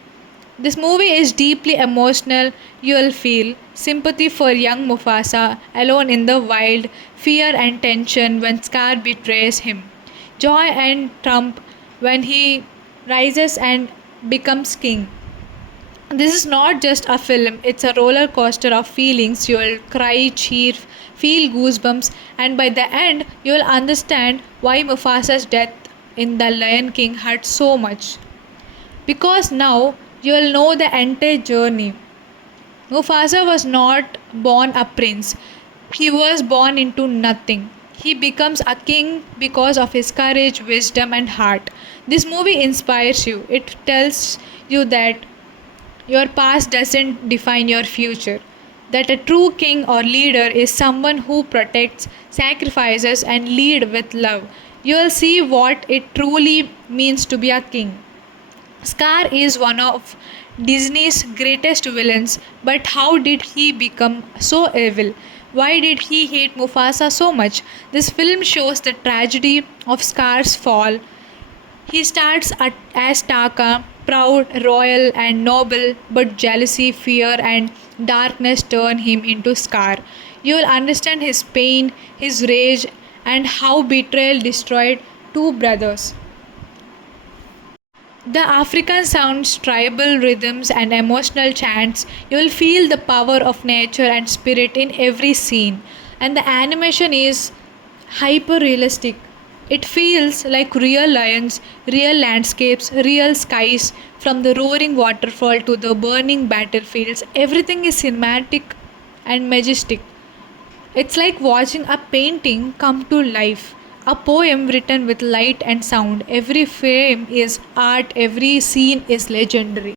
This movie is deeply emotional. You'll feel sympathy for young Mufasa alone in the wild, fear and tension when Scar betrays him, joy and triumph when he rises and becomes king. This is not just a film, it's a roller coaster of feelings. You'll cry, cheer, feel goosebumps, and by the end, you'll understand why Mufasa's death in The Lion King hurt so much. Because now you'll know the entire journey. Mufasa was not born a prince, he was born into nothing. He becomes a king because of his courage, wisdom, and heart. This movie inspires you. It tells you that your past doesn't define your future. That a true king or leader is someone who protects, sacrifices, and lead with love. You will see what it truly means to be a king. Scar is one of Disney's greatest villains, but how did he become so evil? Why did he hate Mufasa so much? This film shows the tragedy of Scar's fall. He starts as Taka, proud, royal, and noble, but jealousy, fear, and darkness turn him into Scar. You will understand his pain, his rage, and how betrayal destroyed two brothers. The African sounds, tribal rhythms, and emotional chants, you will feel the power of nature and spirit in every scene. And the animation is hyper realistic. It feels like real lions, real landscapes, real skies, from the roaring waterfall to the burning battlefields. Everything is cinematic and majestic. It's like watching a painting come to life, a poem written with light and sound. Every frame is art, every scene is legendary.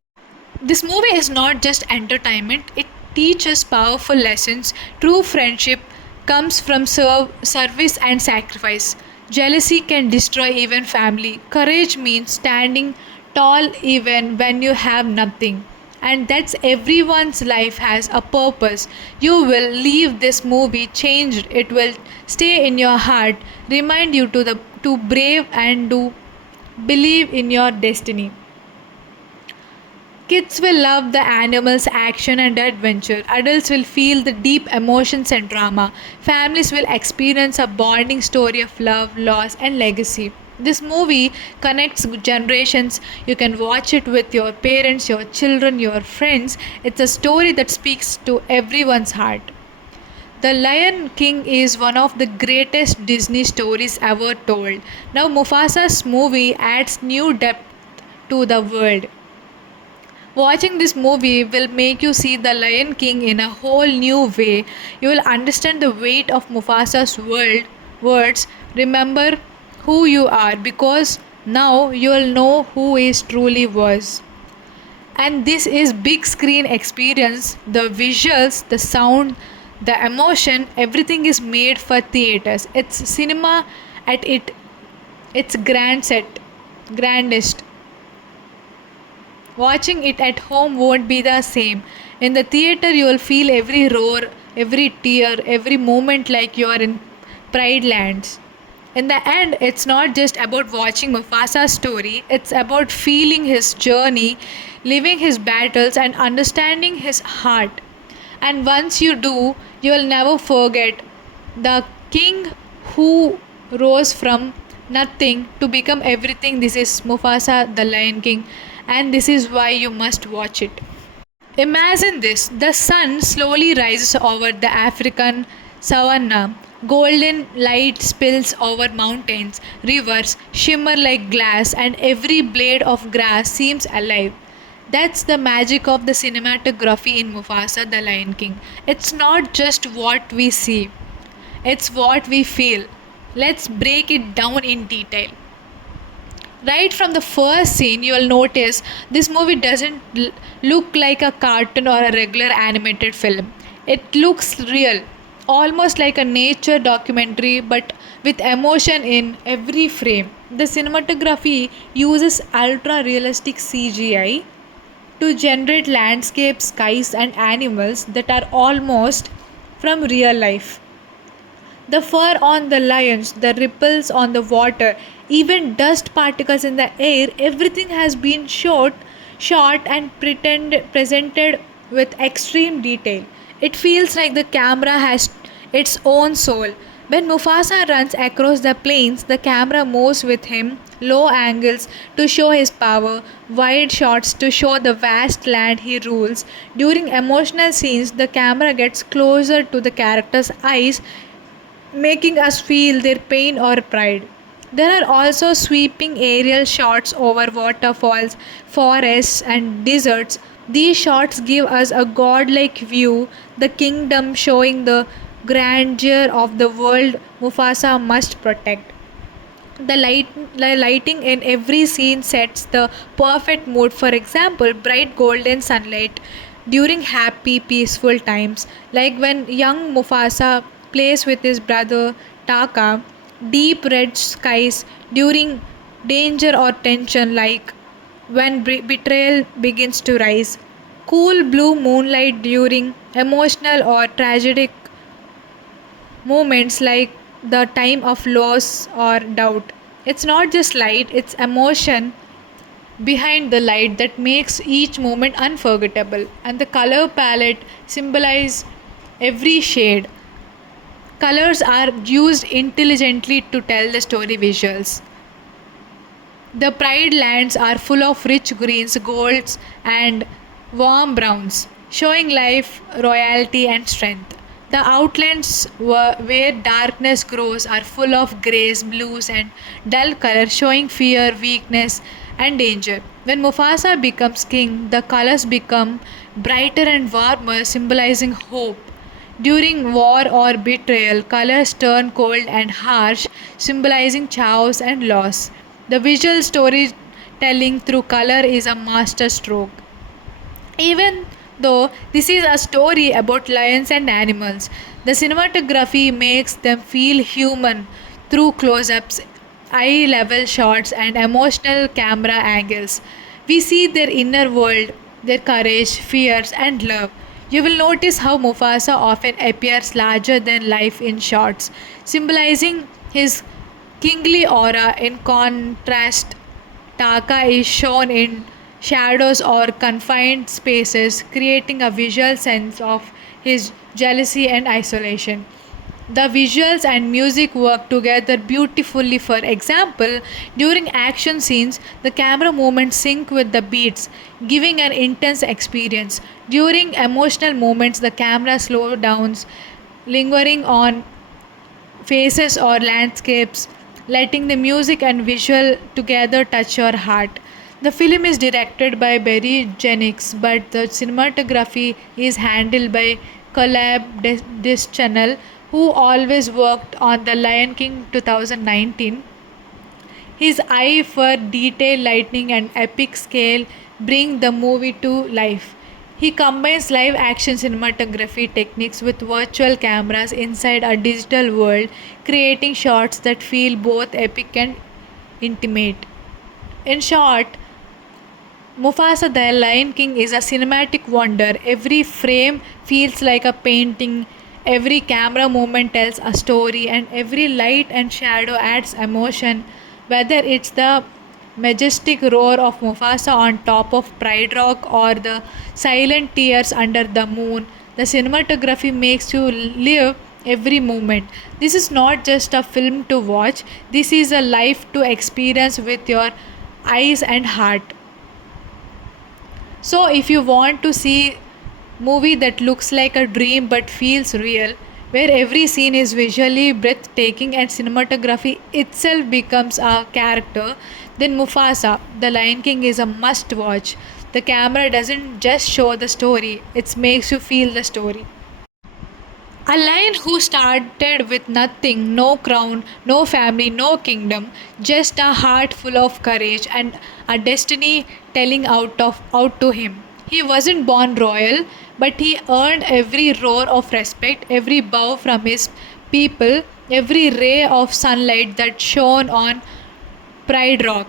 This movie is not just entertainment, it teaches powerful lessons. True friendship comes from service and sacrifice. Jealousy can destroy even family. Courage means standing tall even when you have nothing. And that's everyone's life has a purpose. You will leave this movie changed. It will stay in your heart, remind you to brave and to believe in your destiny. Kids will love the animals, action, and adventure. Adults will feel the deep emotions and drama. Families will experience a bonding story of love, loss, and legacy. This movie connects generations. You can watch it with your parents, your children, your friends. It's a story that speaks to everyone's heart. The Lion King is one of the greatest Disney stories ever told. Now, Mufasa's movie adds new depth to the world. Watching this movie will make you see the Lion King in a whole new way. You will understand the weight of Mufasa's words. Remember who you are because now you will know who he truly was. And this is big screen experience. The visuals, the sound, the emotion, everything is made for theaters. It's cinema at its grandest. Watching it at home won't be the same. In the theater, you will feel every roar, every tear, every moment like you are in Pride Lands. In the end, it's not just about watching Mufasa's story, it's about feeling his journey, living his battles, and understanding his heart. And once you do, you will never forget the king who rose from nothing to become everything. This is Mufasa, the Lion King, and this is why you must watch it. Imagine this, the sun slowly rises over the African savanna. Golden light spills over mountains, rivers shimmer like glass, and every blade of grass seems alive. That's the magic of the cinematography in Mufasa the Lion King. It's not just what we see, it's what we feel. Let's break it down in detail. Right from the first scene, you will notice this movie doesn't look like a cartoon or a regular animated film. It looks real, almost like a nature documentary, but with emotion in every frame. The cinematography uses ultra realistic CGI to generate landscapes, skies, and animals that are almost from real life. The fur on the lions, the ripples on the water, even dust particles in the air, everything has been shot and presented with extreme detail. It feels like the camera has its own soul. When Mufasa runs across the plains, the camera moves with him, low angles to show his power, wide shots to show the vast land he rules. During emotional scenes, the camera gets closer to the character's eyes, making us feel their pain or pride. There are also sweeping aerial shots over waterfalls, forests, and deserts. These shots give us a godlike view, the kingdom showing the grandeur of the world Mufasa must protect. The lighting in every scene sets the perfect mood. For example, bright golden sunlight during happy, peaceful times, like when young Mufasa plays with his brother Taka. Deep red skies during danger or tension, like when betrayal begins to rise. Cool blue moonlight during emotional or tragic moments, like the time of loss or doubt. It's not just light, it's emotion behind the light that makes each moment unforgettable. And the color palette symbolize every shade. Colors are used intelligently to tell the story visuals. The Pride lands are full of rich greens, golds, and warm browns, showing life, royalty, and strength. The outlands where darkness grows are full of grays, blues, and dull colors, showing fear, weakness, and danger. When Mufasa becomes king, the colors become brighter and warmer, symbolizing hope. During war or betrayal, colors turn cold and harsh, symbolizing chaos and loss. The visual storytelling through color is a master stroke. Even though this is a story about lions and animals, the cinematography makes them feel human through close ups, eye level shots, and emotional camera angles. We see their inner world, their courage, fears, and love. You will notice how Mufasa often appears larger than life in shots, symbolizing his kingly aura. In contrast, Taka is shown in shadows or confined spaces, creating a visual sense of his jealousy and isolation. The visuals and music work together beautifully. For example, during action scenes, the camera movements sync with the beats, giving an intense experience. During emotional moments, the camera slows down, lingering on faces or landscapes, letting the music and visual together touch your heart. The film is directed by Barry Jenkins, but the cinematography is handled by Caleb Deschanel, who always worked on The Lion King 2019. His eye for detail, lighting, and epic scale bring the movie to life. He combines live action cinematography techniques with virtual cameras inside a digital world, creating shots that feel both epic and intimate. In short, Mufasa the Lion King is a cinematic wonder. Every frame feels like a painting, every camera movement tells a story, and every light and shadow adds emotion. Whether it's the majestic roar of Mufasa on top of Pride Rock or the silent tears under the moon, the cinematography makes you live every moment. This is not just a film to watch, this is a life to experience with your eyes and heart. So if you want to see movie that looks like a dream but feels real, where every scene is visually breathtaking and cinematography itself becomes a character, then Mufasa, The Lion King is a must watch. The camera doesn't just show the story, it makes you feel the story. A lion who started with nothing, no crown, no family, no kingdom, just a heart full of courage and a destiny telling out to him. He wasn't born royal, but he earned every roar of respect, every bow from his people, every ray of sunlight that shone on Pride Rock.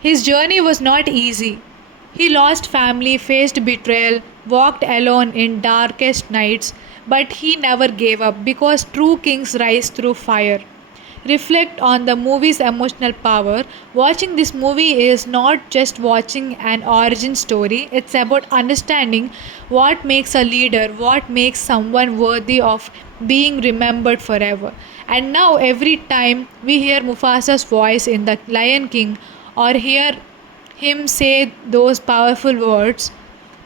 His journey was not easy. He lost family, faced betrayal, walked alone in darkest nights, but he never gave up because true kings rise through fire. Reflect on the movie's emotional power. Watching this movie is not just watching an origin story, it's about understanding what makes a leader, what makes someone worthy of being remembered forever. And now, every time we hear Mufasa's voice in The Lion King or hear him say those powerful words,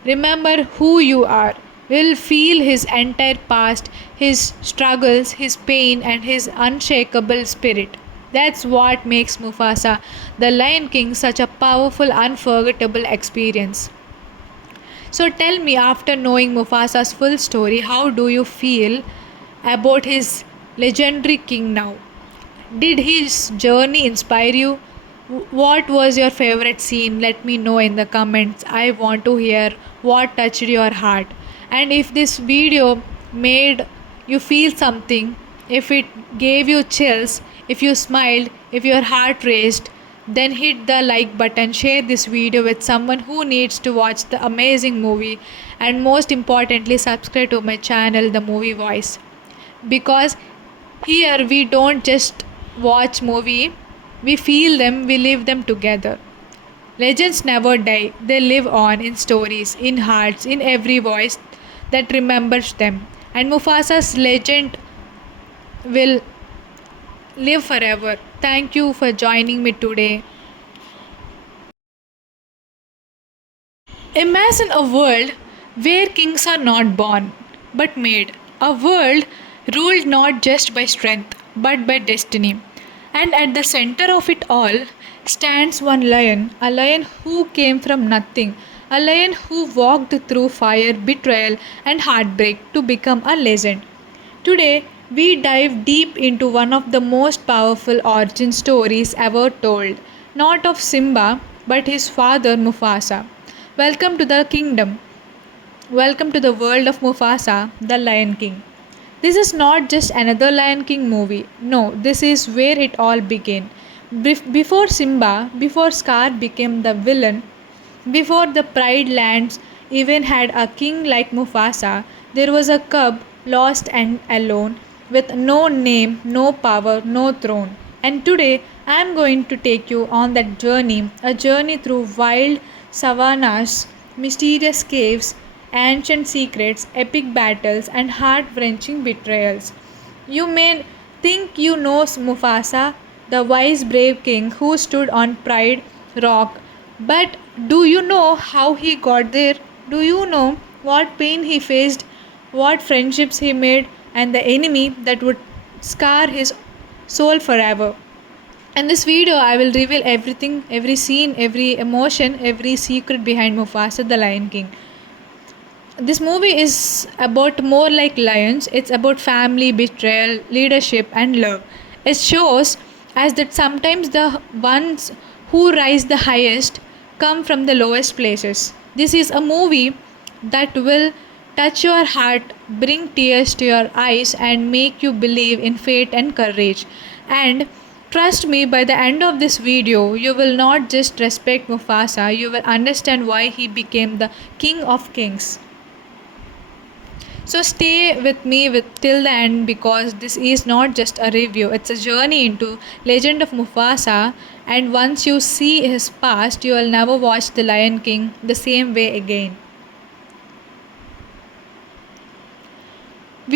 remember who you are. We'll feel his entire past, his struggles, his pain, and his unshakable spirit. That's what makes Mufasa, the Lion King, such a powerful, unforgettable experience. So tell me, after knowing Mufasa's full story, how do you feel about his legendary king now? Did his journey inspire you? What was your favorite scene? Let me know in the comments. I want to hear what touched your heart. And if this video made you feel something, if it gave you chills, if you smiled, if your heart raced, then hit the like button, share this video with someone who needs to watch the amazing movie, and most importantly, subscribe to my channel, The Movie Voice. Because here we don't just watch movie, we feel them, we live them together. Legends never die, they live on in stories, in hearts, in every voice that remembers them. And Mufasa's legend will live forever. Thank you for joining me today. Imagine a world where kings are not born but made. A world ruled not just by strength but by destiny. And at the center of it all stands one lion, a lion who came from nothing, a lion who walked through fire, betrayal, and heartbreak to become a legend. Today, we dive deep into one of the most powerful origin stories ever told, not of Simba, but his father Mufasa. Welcome to the kingdom. Welcome to the world of Mufasa, the Lion King. This is not just another Lion King movie. No, this is where it all began. Before Simba, before Scar became the villain, before the Pride Lands even had a king like Mufasa, there was a cub lost and alone, with no name, no power, no throne. And today I am going to take you on that journey, a journey through wild savannas, mysterious caves, ancient secrets, epic battles, and heart wrenching betrayals. You may think you know Mufasa, the wise, brave king who stood on Pride Rock, but do you know how he got there? Do you know what pain he faced, what friendships he made, and the enemy that would scar his soul forever? In this video, I will reveal everything, every scene, every emotion, every secret behind Mufasa the Lion King. This movie is about more like lions, it's about family, betrayal, leadership, and love. It shows us that sometimes the ones who rise the highest come from the lowest places. This is a movie that will touch your heart, bring tears to your eyes, and make you believe in fate and courage. And trust me, by the end of this video, you will not just respect Mufasa, you will understand why he became the king of kings. So stay with me till the end, because this is not just a review, it's a journey into Legend of Mufasa, and once you see his past, you will never watch The Lion King the same way again.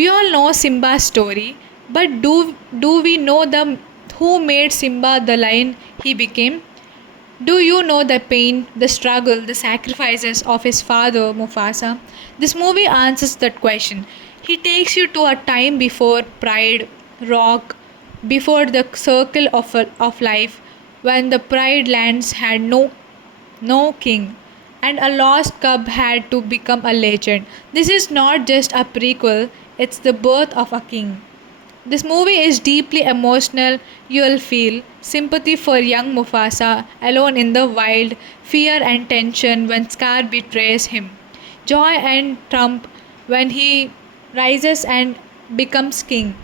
We all know Simba's story, but do we know the who made Simba the lion he became? Do you know the pain, the struggle, the sacrifices of his father Mufasa? This movie answers that question. He takes you to a time before pride, rock, before the circle of life, when the pride lands had no king, and a lost cub had to become a legend. This is not just a prequel, it's the birth of a king. This movie is deeply emotional. You'll feel sympathy for young Mufasa alone in the wild, fear and tension when Scar betrays him, joy and triumph when he rises and becomes king.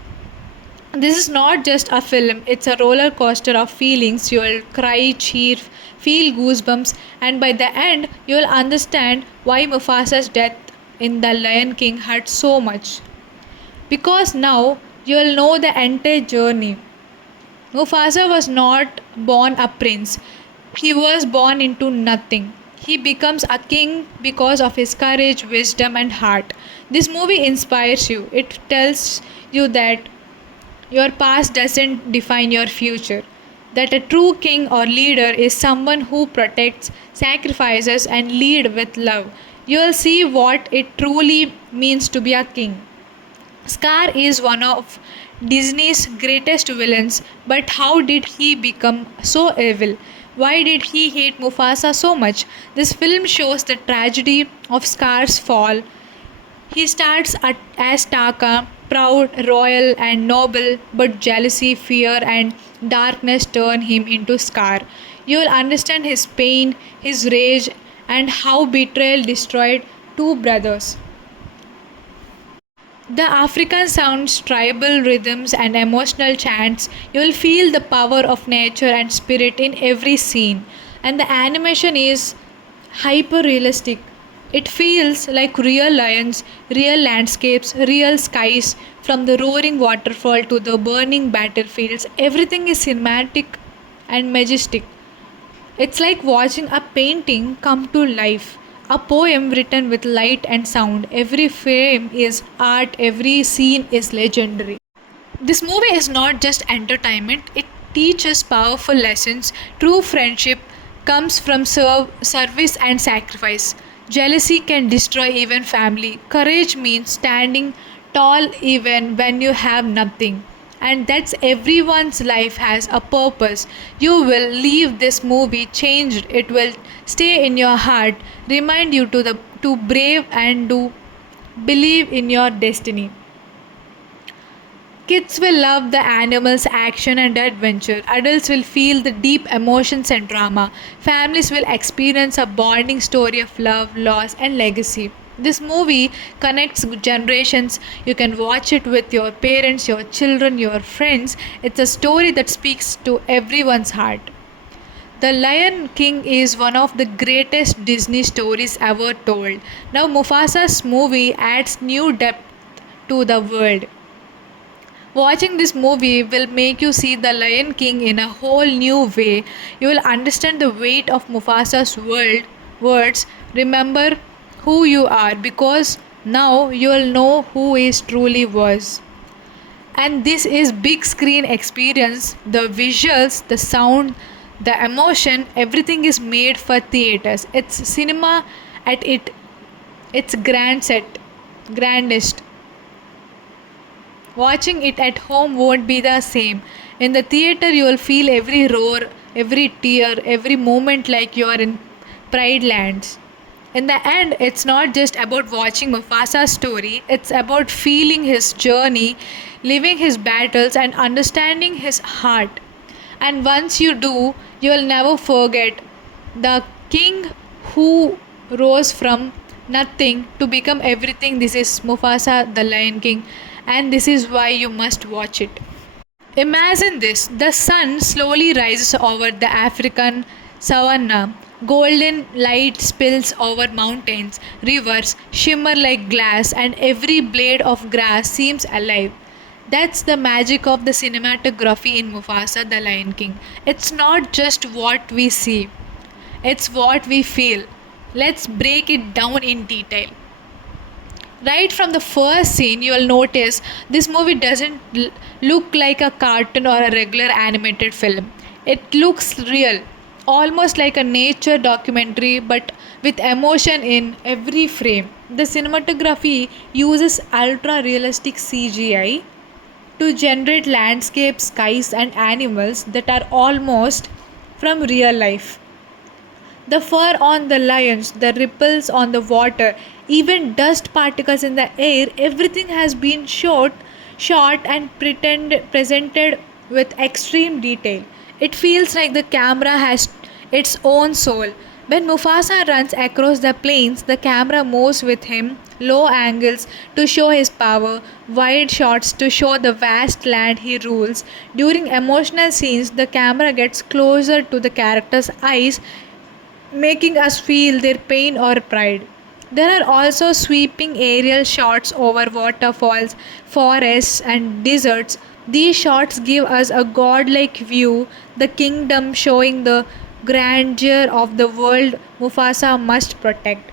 This is not just a film, it's a roller coaster of feelings. You'll cry, cheer, feel goosebumps, and by the end, you'll understand why Mufasa's death in The Lion King hurt so much. Because now you'll know the entire journey. Mufasa was not born a prince, he was born into nothing. He becomes a king because of his courage, wisdom, and heart. This movie inspires you. It tells you that your past doesn't define your future. That a true king or leader is someone who protects, sacrifices, and lead with love. You'll see what it truly means to be a king. Scar is one of Disney's greatest villains, but how did he become so evil? Why did he hate Mufasa so much? This film shows the tragedy of Scar's fall. He starts as Taka, proud, royal, and noble, but jealousy, fear, and darkness turn him into Scar. You will understand his pain, his rage, and how betrayal destroyed two brothers. The African sounds, tribal rhythms, and emotional chants, you will feel the power of nature and spirit in every scene. And the animation is hyper realistic. It feels like real lions, real landscapes, real skies, from the roaring waterfall to the burning battlefields. Everything is cinematic and majestic. It's like watching a painting come to life, a poem written with light and sound. Every frame is art, every scene is legendary. This movie is not just entertainment, it teaches powerful lessons. True friendship comes from service and sacrifice. Jealousy can destroy even family. Courage means standing tall even when you have nothing. And that's everyone's life has a purpose. You will leave this movie changed. It will stay in your heart, remind you to brave and to believe in your destiny. Kids will love the animals, action, and adventure. Adults will feel the deep emotions and drama. Families will experience a bonding story of love, loss, and legacy. This movie connects generations. You can watch it with your parents, your children, your friends. It's a story that speaks to everyone's heart. The Lion King is one of the greatest Disney stories ever told. Now, Mufasa's movie adds new depth to the world. Watching this movie will make you see the Lion King in a whole new way. You will understand the weight of Mufasa's words. Remember who you are because now you will know who he truly was. And this is big screen experience. The visuals, the sound, the emotion, everything is made for theaters. It's cinema at its grandest. Watching it at home won't be the same. In the theater, you will feel every roar, every tear, every moment like you are in Pride Lands. In the end, it's not just about watching Mufasa's story, it's about feeling his journey, living his battles, and understanding his heart. And once you do, you will never forget the king who rose from nothing to become everything. This is Mufasa, the Lion King, and this is why you must watch it. Imagine this, the sun slowly rises over the African savanna. Golden light spills over mountains, rivers shimmer like glass, and every blade of grass seems alive. That's the magic of the cinematography in Mufasa the Lion King. It's not just what we see, it's what we feel. Let's break it down in detail. Right from the first scene, you will notice this movie doesn't look like a cartoon or a regular animated film. It looks real, almost like a nature documentary, but with emotion in every frame. The cinematography uses ultra realistic CGI to generate landscapes, skies, and animals that are almost from real life. The fur on the lions, the ripples on the water, even dust particles in the air, everything has been shot and presented with extreme detail. It feels like the camera has its own soul. When Mufasa runs across the plains, the camera moves with him, low angles to show his power, wide shots to show the vast land he rules. During emotional scenes, the camera gets closer to the character's eyes, making us feel their pain or pride. There are also sweeping aerial shots over waterfalls, forests, and deserts. These shots give us a godlike view, the kingdom showing the grandeur of the world Mufasa must protect.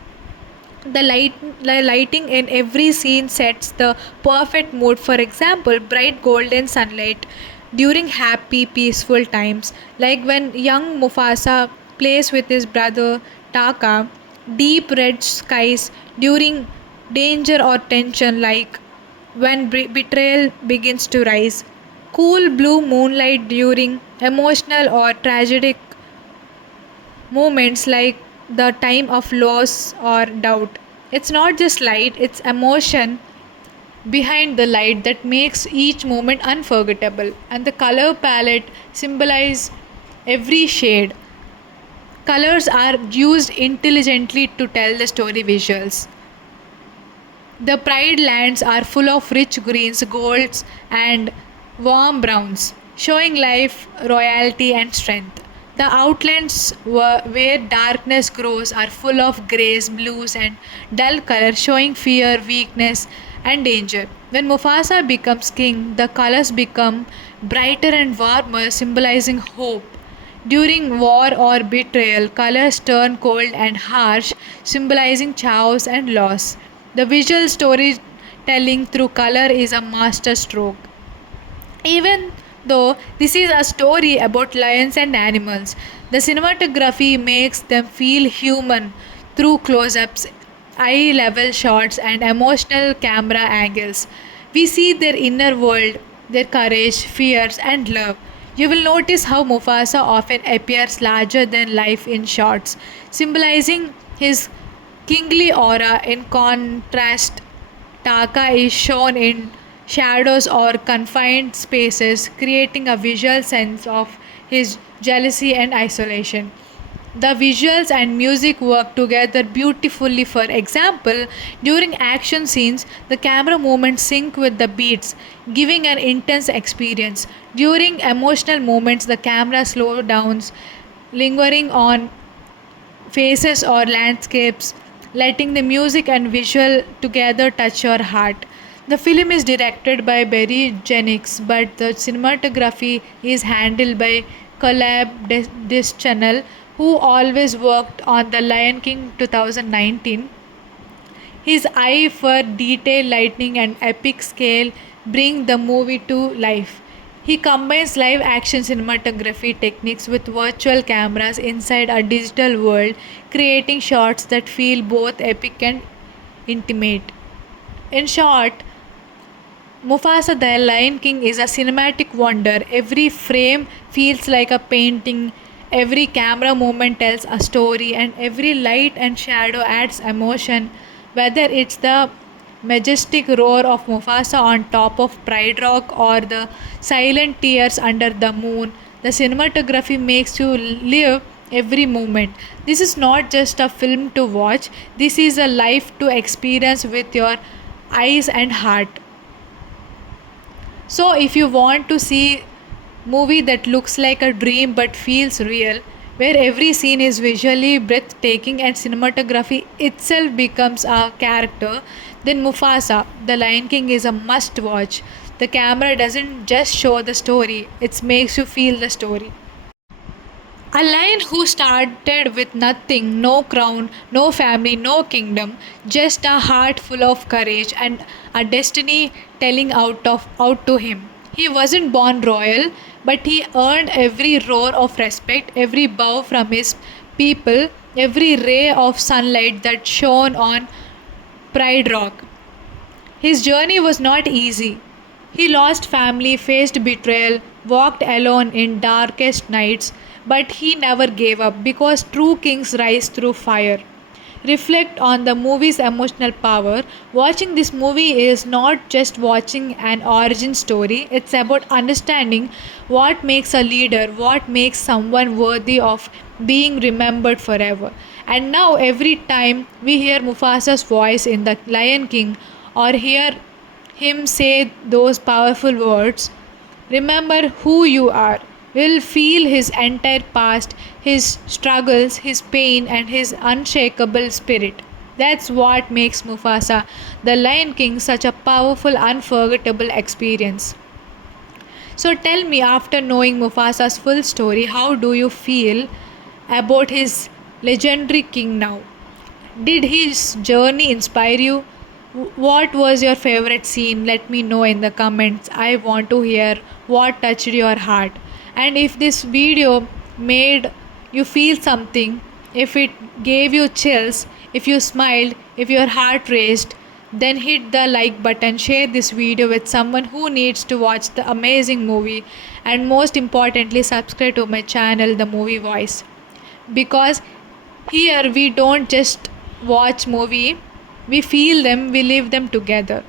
The lighting in every scene sets the perfect mood. For example, bright golden sunlight during happy, peaceful times, like when young Mufasa plays with his brother Taka, deep red skies during danger or tension, like when betrayal begins to rise, cool blue moonlight during emotional or tragic moments like the time of loss or doubt. It's not just light, it's emotion behind the light that makes each moment unforgettable. And the color palette symbolize every shade. Colors are used intelligently to tell the story visuals. The Pride lands are full of rich greens, golds, and warm browns, showing life, royalty, and strength. The outlands where darkness grows are full of grays, blues, and dull colors, showing fear, weakness, and danger. When Mufasa becomes king, the colors become brighter and warmer, symbolizing hope. During war or betrayal, colors turn cold and harsh, symbolizing chaos and loss. The visual storytelling through color is a master stroke. Even though this is a story about lions and animals, the cinematography makes them feel human through close ups, eye level shots, and emotional camera angles. We see their inner world, their courage, fears, and love. You will notice how Mufasa often appears larger than life in shots, symbolizing his kingly aura. In contrast, Taka is shown in shadows or confined spaces, creating a visual sense of his jealousy and isolation. The visuals and music work together beautifully. For example, during action scenes, the camera movements sync with the beats, giving an intense experience. During emotional moments, the camera slows down, lingering on faces or landscapes, letting the music and visual together touch your heart. The film is directed by Barry Jenkins, but the cinematography is handled by Caleb Deschanel, who always worked on The Lion King 2019. His eye for detail, lighting, and epic scale bring the movie to life. He combines live action cinematography techniques with virtual cameras inside a digital world, creating shots that feel both epic and intimate. In short, Mufasa the Lion King is a cinematic wonder. Every frame feels like a painting, every camera movement tells a story, and every light and shadow adds emotion. Whether it's the majestic roar of Mufasa on top of Pride Rock or the silent tears under the moon, the cinematography makes you live every moment. This is not just a film to watch, this is a life to experience with your eyes and heart. So if you want to see movie that looks like a dream but feels real, where every scene is visually breathtaking and cinematography itself becomes a character, then Mufasa, The Lion King is a must watch. The camera doesn't just show the story, it makes you feel the story. A lion who started with nothing, no crown, no family, no kingdom, just a heart full of courage and a destiny telling out to him. He wasn't born royal, but he earned every roar of respect, every bow from his people, every ray of sunlight that shone on Pride Rock. His journey was not easy. He lost family, faced betrayal, walked alone in darkest nights, but he never gave up because true kings rise through fire. Reflect on the movie's emotional power. Watching this movie is not just watching an origin story, it's about understanding what makes a leader, what makes someone worthy of being remembered forever. And now, every time we hear Mufasa's voice in The Lion King or hear him say those powerful words, remember who you are. We'll feel his entire past, his struggles, his pain, and his unshakable spirit. That's what makes Mufasa, the Lion King, such a powerful, unforgettable experience. So tell me, after knowing Mufasa's full story, how do you feel about his legendary king now? Did his journey inspire you? What was your favorite scene? Let me know in the comments. I want to hear what touched your heart. And if this video made you feel something, if it gave you chills, if you smiled, if your heart raced, then hit the like button, share this video with someone who needs to watch the amazing movie, and most importantly, subscribe to my channel, The Movie Voice. Because here we don't just watch movie, we feel them, we live them together.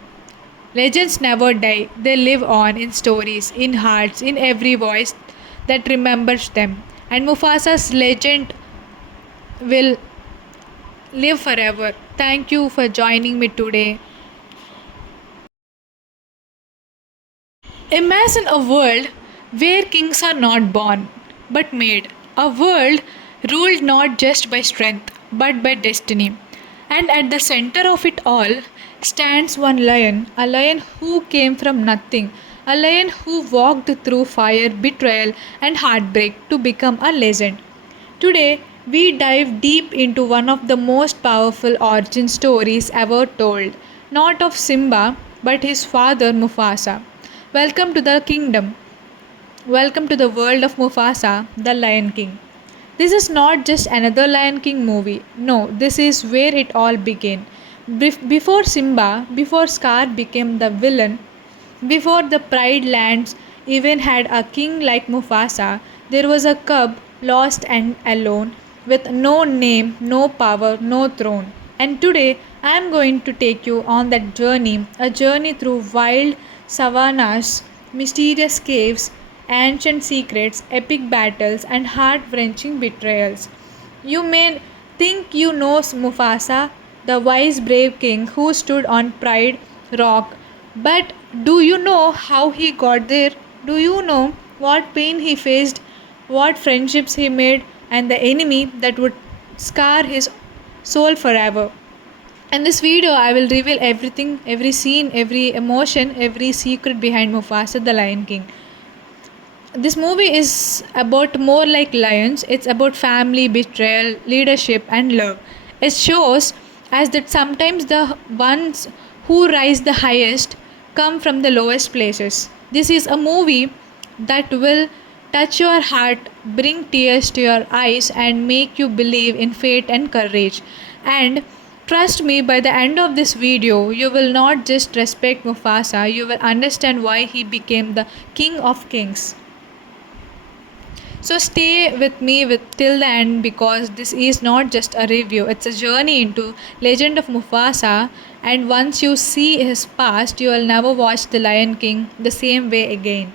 Legends never die, they live on in stories, in hearts, in every voice that remembers them. And Mufasa's legend will live forever. Thank you for joining me today. Imagine a world where kings are not born but made. A world ruled not just by strength but by destiny. And at the center of it all stands one lion, a lion who came from nothing, a lion who walked through fire, betrayal, and heartbreak to become a legend. Today, we dive deep into one of the most powerful origin stories ever told, not of Simba, but his father Mufasa. Welcome to the kingdom. Welcome to the world of Mufasa, the Lion King. This is not just another Lion King movie. No, this is where it all began. Before Simba, before Scar became the villain, before the Pride Lands even had a king like Mufasa, there was a cub lost and alone, with no name, no power, no throne. And today I am going to take you on that journey, a journey through wild savannas, mysterious caves, ancient secrets, epic battles, and heart wrenching betrayals. You may think you know Mufasa, the wise, brave king who stood on Pride Rock, but do you know how he got there? Do you know what pain he faced, what friendships he made, and the enemy that would scar his soul forever? In this video, I will reveal everything, every scene, every emotion, every secret behind Mufasa the Lion King. This movie is about more like lions. It's about family, betrayal, leadership, and love. It shows us that sometimes the ones who rise the highest come from the lowest places. This is a movie that will touch your heart, bring tears to your eyes, and make you believe in fate and courage. And trust me, by the end of this video, you will not just respect Mufasa, you will understand why he became the king of kings. So stay with me till the end, because this is not just a review, it's a journey into Legend of Mufasa, and once you see his past, you will never watch The Lion King the same way again.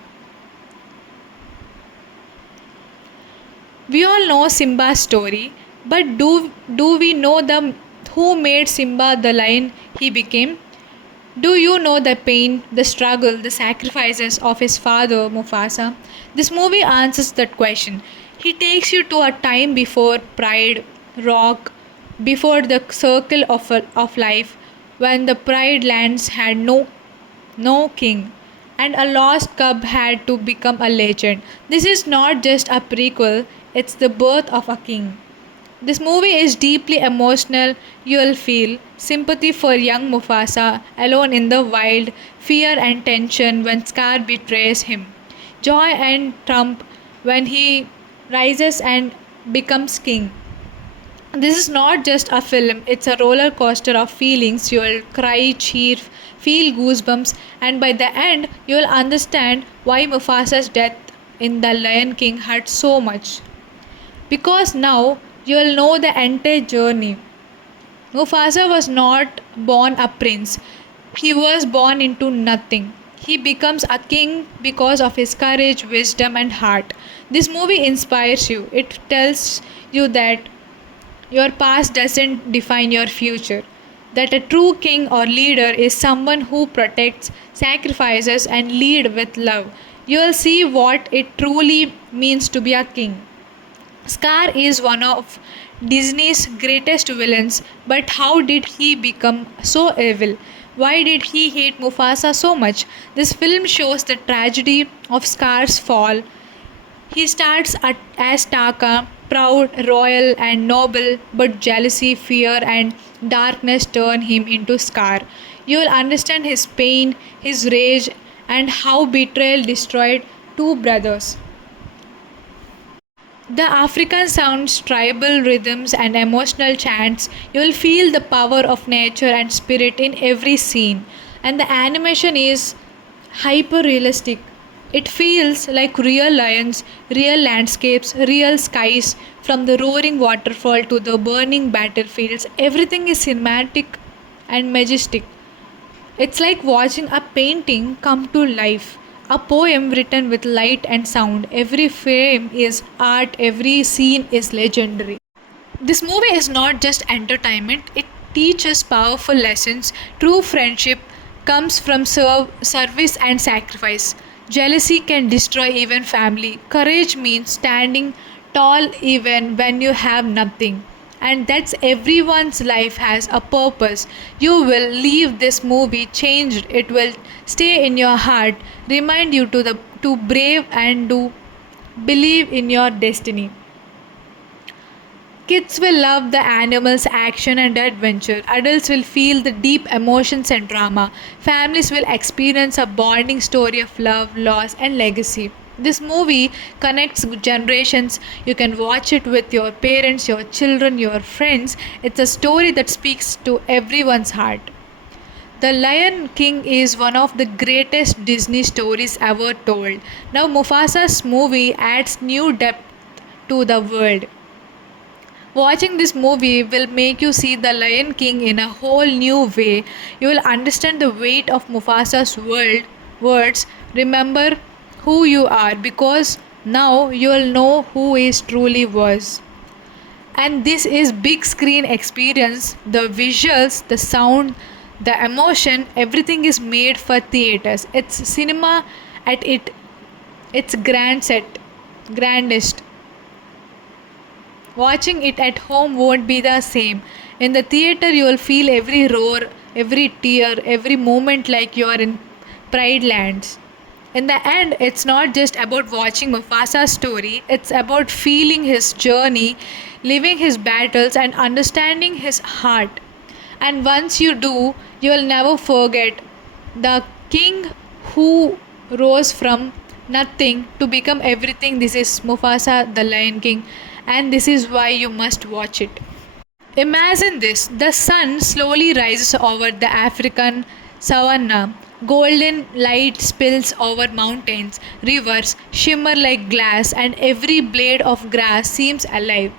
We all know Simba's story, but do we know the who made Simba the lion he became? Do you know the pain, the struggle, the sacrifices of his father Mufasa? This movie answers that question. He takes you to a time before Pride Rock, before the circle of life, when the Pride lands had no king, and a lost cub had to become a legend. This is not just a prequel, It's the birth of a king. This movie is deeply emotional. You'll feel sympathy for young Mufasa alone in the wild, fear and tension when Scar betrays him, joy and triumph when he rises and becomes king. This is not just a film, it's a roller coaster of feelings. You'll cry, cheer, feel goosebumps, and by the end, you'll understand why Mufasa's death in The Lion King hurt so much. Because now you'll know the entire journey. Mufasa was not born a prince, he was born into nothing. He becomes a king because of his courage, wisdom, and heart. This movie inspires you. It tells you that your past doesn't define your future. That a true king or leader is someone who protects, sacrifices, and lead with love. You'll see what it truly means to be a king. Scar is one of Disney's greatest villains, but how did he become so evil? Why did he hate Mufasa so much? This film shows the tragedy of Scar's fall. He starts as Taka, proud, royal, and noble, but jealousy, fear, and darkness turn him into Scar. You will understand his pain, his rage, and how betrayal destroyed two brothers. The African sounds, tribal rhythms, and emotional chants, you will feel the power of nature and spirit in every scene. And the animation is hyper realistic. It feels like real lions, real landscapes, real skies, from the roaring waterfall to the burning battlefields. Everything is cinematic and majestic. It's like watching a painting come to life, a poem written with light and sound. Every frame is art, every scene is legendary. This movie is not just entertainment, it teaches powerful lessons. True friendship comes from service and sacrifice. Jealousy can destroy even family. Courage means standing tall even when you have nothing. And that's everyone's life has a purpose. You will leave this movie changed. It will stay in your heart, remind you to brave and to believe in your destiny. Kids will love the animals, action, and adventure. Adults will feel the deep emotions and drama. Families will experience a bonding story of love, loss, and legacy. This movie connects generations. You can watch it with your parents, your children, your friends. It's a story that speaks to everyone's heart. The Lion King is one of the greatest Disney stories ever told. Now, Mufasa's movie adds new depth to the world. Watching this movie will make you see the Lion King in a whole new way. You will understand the weight of Mufasa's words. Remember who you are because now you will know who he truly was. And this is big screen experience. The visuals, the sound, the emotion, everything is made for theaters. It's cinema at its grandest. Watching it at home won't be the same. In the theater, you will feel every roar, every tear, every moment like you are in Pride Lands. In the end, it's not just about watching Mufasa's story, it's about feeling his journey, living his battles, and understanding his heart. And once you do, you will never forget the king who rose from nothing to become everything. This is Mufasa, the Lion King, and this is why you must watch it. Imagine this, the sun slowly rises over the African savanna. Golden light spills over mountains, rivers shimmer like glass, and every blade of grass seems alive.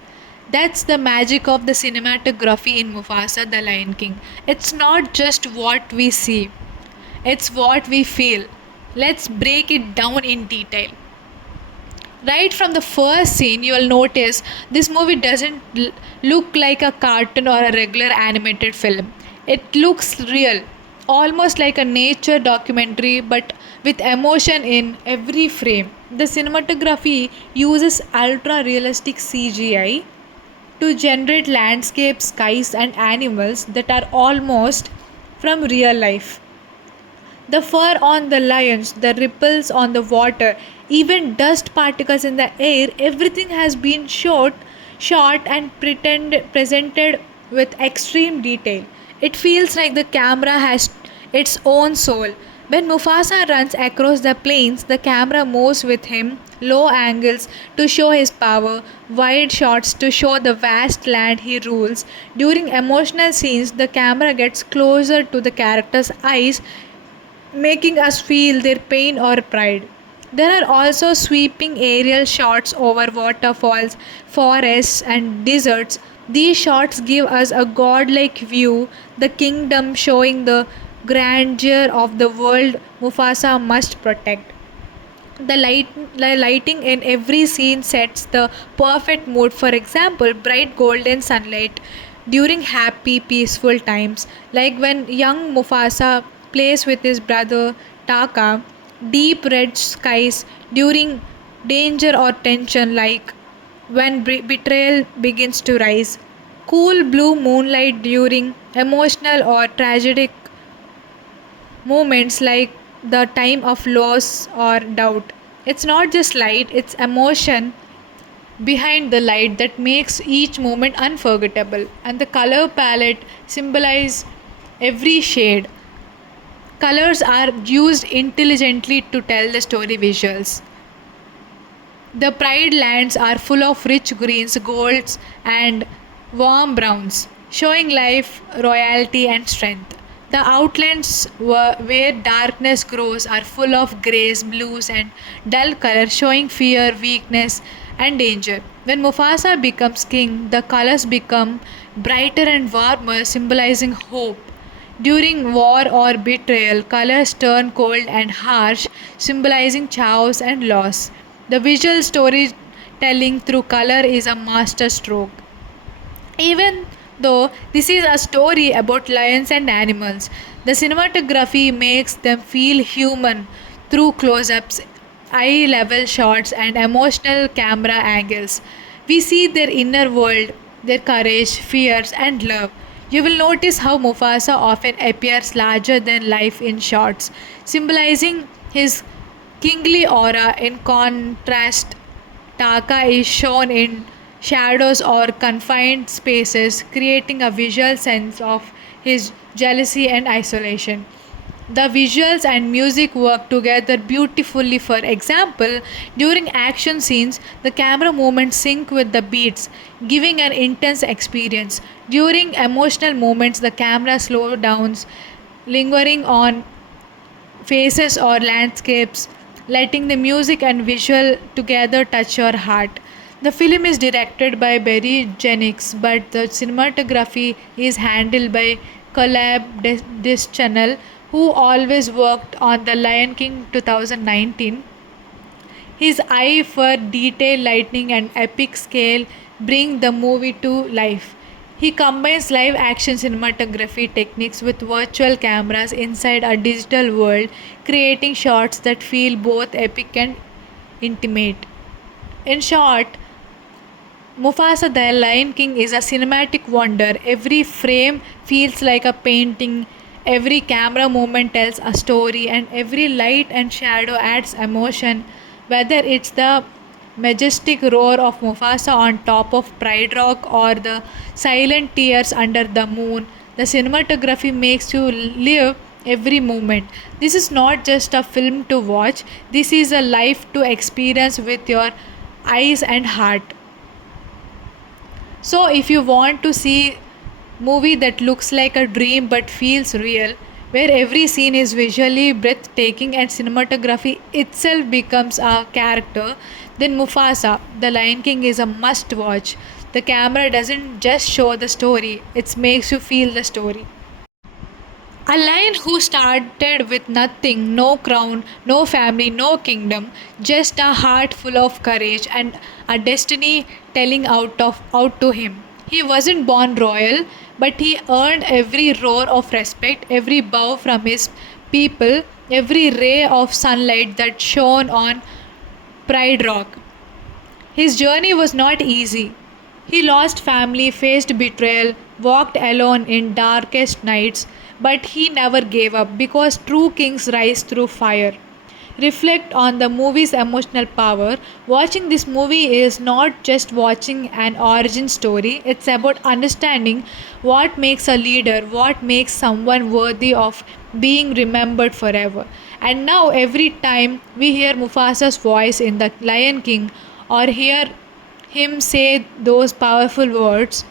That's the magic of the cinematography in Mufasa the Lion King. It's not just what we see, it's what we feel. Let's break it down in detail. Right from the first scene, you will notice this movie doesn't look like a cartoon or a regular animated film. It looks real, almost like a nature documentary, but with emotion in every frame. The cinematography uses ultra realistic CGI to generate landscapes, skies, and animals that are almost from real life. The fur on the lions, the ripples on the water, even dust particles in the air, everything has been shot and presented with extreme detail. It feels like the camera has its own soul. When Mufasa runs across the plains, the camera moves with him, low angles to show his power, wide shots to show the vast land he rules. During emotional scenes, the camera gets closer to the character's eyes, making us feel their pain or pride. There are also sweeping aerial shots over waterfalls, forests, and deserts. These shots give us a godlike view, the kingdom showing the grandeur of the world Mufasa must protect. The lighting in every scene sets the perfect mood. For example, bright golden sunlight during happy, peaceful times, like when young Mufasa plays with his brother Taka, deep red skies during danger or tension, like when betrayal begins to rise, cool blue moonlight during emotional or tragic moments like the time of loss or doubt. It's not just light, it's emotion behind the light that makes each moment unforgettable. And the color palette symbolize every shade. Colors are used intelligently to tell the story visuals. The Pride lands are full of rich greens, golds, and warm browns, showing life, royalty, and strength. The outlands where darkness grows are full of grays, blues, and dull colors, showing fear, weakness, and danger. When Mufasa becomes king, the colors become brighter and warmer, symbolizing hope. During war or betrayal, colors turn cold and harsh, symbolizing chaos and loss. The visual storytelling through color is a master stroke. Even though this is a story about lions and animals, the cinematography makes them feel human through close ups, eye level shots, and emotional camera angles. We see their inner world, their courage, fears, and love. You will notice how Mufasa often appears larger than life in shots, symbolizing his kingly aura. In contrast, Taka is shown in shadows or confined spaces, creating a visual sense of his jealousy and isolation. The visuals and music work together beautifully. For example, during action scenes, the camera movements sync with the beats, giving an intense experience. During emotional moments, the camera slows down, lingering on faces or landscapes, letting the music and visual together touch your heart. The film is directed by Barry Jenkins, but the cinematography is handled by Caleb Deschanel, who always worked on The Lion King 2019. His eye for detail, lighting, and epic scale bring the movie to life. He combines live action cinematography techniques with virtual cameras inside a digital world, creating shots that feel both epic and intimate. In short, Mufasa the Lion King is a cinematic wonder. Every frame feels like a painting, every camera movement tells a story, and every light and shadow adds emotion. Whether it's the majestic roar of Mufasa on top of Pride Rock or the silent tears under the moon, the cinematography makes you live every moment. This is not just a film to watch, this is a life to experience with your eyes and heart. So if you want to see movie that looks like a dream but feels real, where every scene is visually breathtaking and cinematography itself becomes a character, then Mufasa, the Lion King is a must watch. The camera doesn't just show the story, it makes you feel the story. A lion who started with nothing, no crown, no family, no kingdom, just a heart full of courage and a destiny telling out to him. He wasn't born royal, but he earned every roar of respect, every bow from his people, every ray of sunlight that shone on Pride Rock. His journey was not easy. He lost family, faced betrayal, walked alone in darkest nights, but he never gave up because true kings rise through fire. Reflect on the movie's emotional power. Watching this movie is not just watching an origin story, it's about understanding what makes a leader, what makes someone worthy of being remembered forever. And now, every time we hear Mufasa's voice in The Lion King or hear him say those powerful words,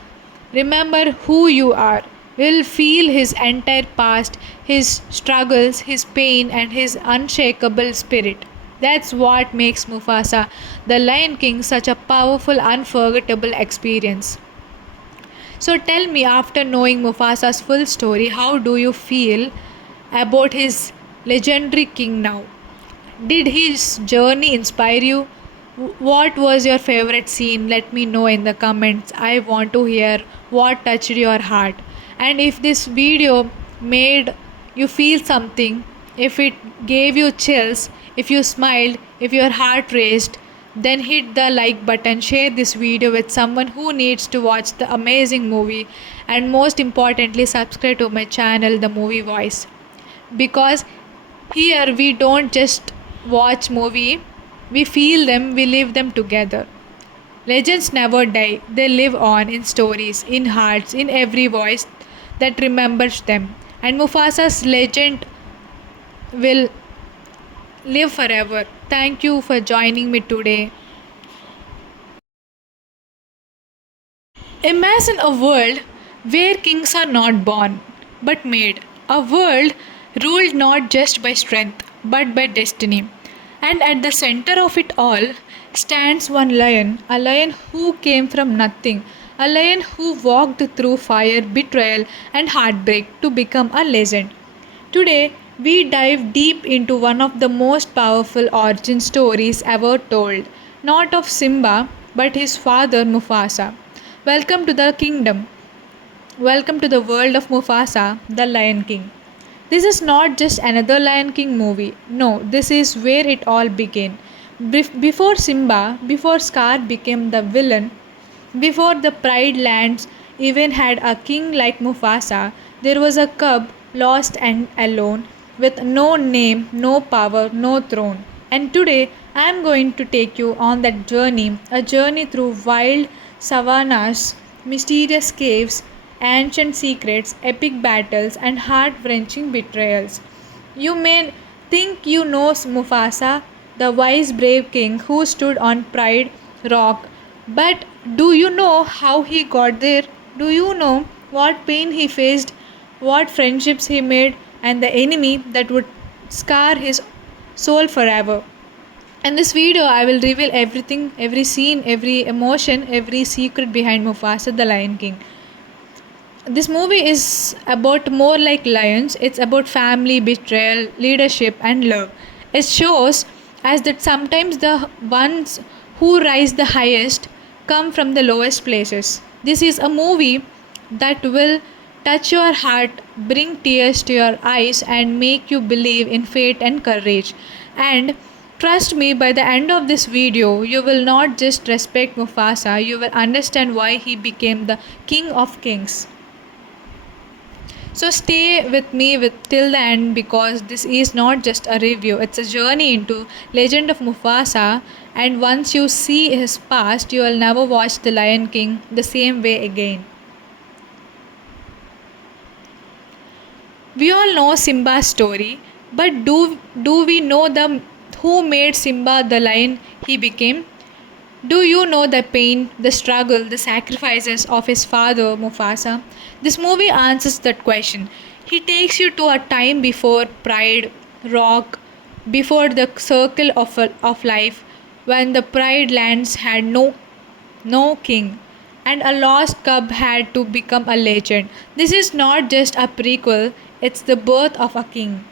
remember who you are. We'll feel his entire past, his struggles, his pain, and his unshakable spirit. That's what makes Mufasa, the Lion King, such a powerful, unforgettable experience. So tell me, after knowing Mufasa's full story, how do you feel about his legendary king now? Did his journey inspire you? What was your favorite scene? Let me know in the comments. I want to hear what touched your heart. And if this video made you feel something, if it gave you chills, if you smiled, if your heart raced, then hit the like button, share this video with someone who needs to watch the amazing movie, and most importantly, subscribe to my channel, The Movie Voice. Because here we don't just watch movie, we feel them, we live them together. Legends never die, they live on in stories, in hearts, in every voice that remembers them. And Mufasa's legend will live forever. Thank you for joining me today. Imagine a world where kings are not born but made. A world ruled not just by strength but by destiny. And at the center of it all stands one lion, a lion who came from nothing, a lion who walked through fire, betrayal, and heartbreak to become a legend. Today, we dive deep into one of the most powerful origin stories ever told, not of Simba, but his father Mufasa. Welcome to the kingdom. Welcome to the world of Mufasa, the Lion King. This is not just another Lion King movie. No, this is where it all began. Before Simba, before Scar became the villain, before the Pride Lands even had a king like Mufasa, there was a cub lost and alone with no name, no power, no throne. And today I am going to take you on that journey, a journey through wild savannas, mysterious caves, ancient secrets, epic battles, and heart wrenching betrayals. You may think you know Mufasa, the wise, brave king who stood on Pride Rock, but do you know how he got there? Do you know what pain he faced, what friendships he made, and the enemy that would scar his soul forever? In this video, I will reveal everything, every scene, every emotion, every secret behind Mufasa the Lion King. This movie is about more like lions. It's about family, betrayal, leadership, and love. It shows us that sometimes the ones who rise the highest come from the lowest places. This is a movie that will touch your heart, bring tears to your eyes, and make you believe in fate and courage. And trust me, by the end of this video, you will not just respect Mufasa, you will understand why he became the king of kings. So stay with me till the end, because this is not just a review, it's a journey into legend of Mufasa, and once you see his past, you will never watch The Lion King the same way again. We all know Simba's story, but do we know the who made Simba the lion he became? Do you know the pain, the struggle, the sacrifices of his father Mufasa? This movie answers that question. He takes you to a time before Pride Rock, before the circle of life, when the Pride lands had no king, and a lost cub had to become a legend. This is not just a prequel, it's the birth of a king.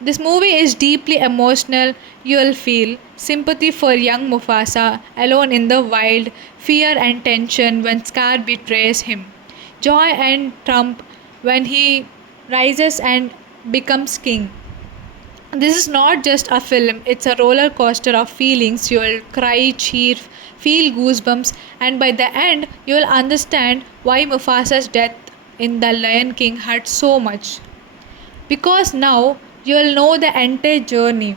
This movie is deeply emotional. You'll feel sympathy for young Mufasa alone in the wild, fear and tension when Scar betrays him, joy and triumph when he rises and becomes king. This is not just a film, it's a roller coaster of feelings. You'll cry, cheer, feel goosebumps, and by the end, you'll understand why Mufasa's death in The Lion King hurt so much. Because now you'll know the entire journey.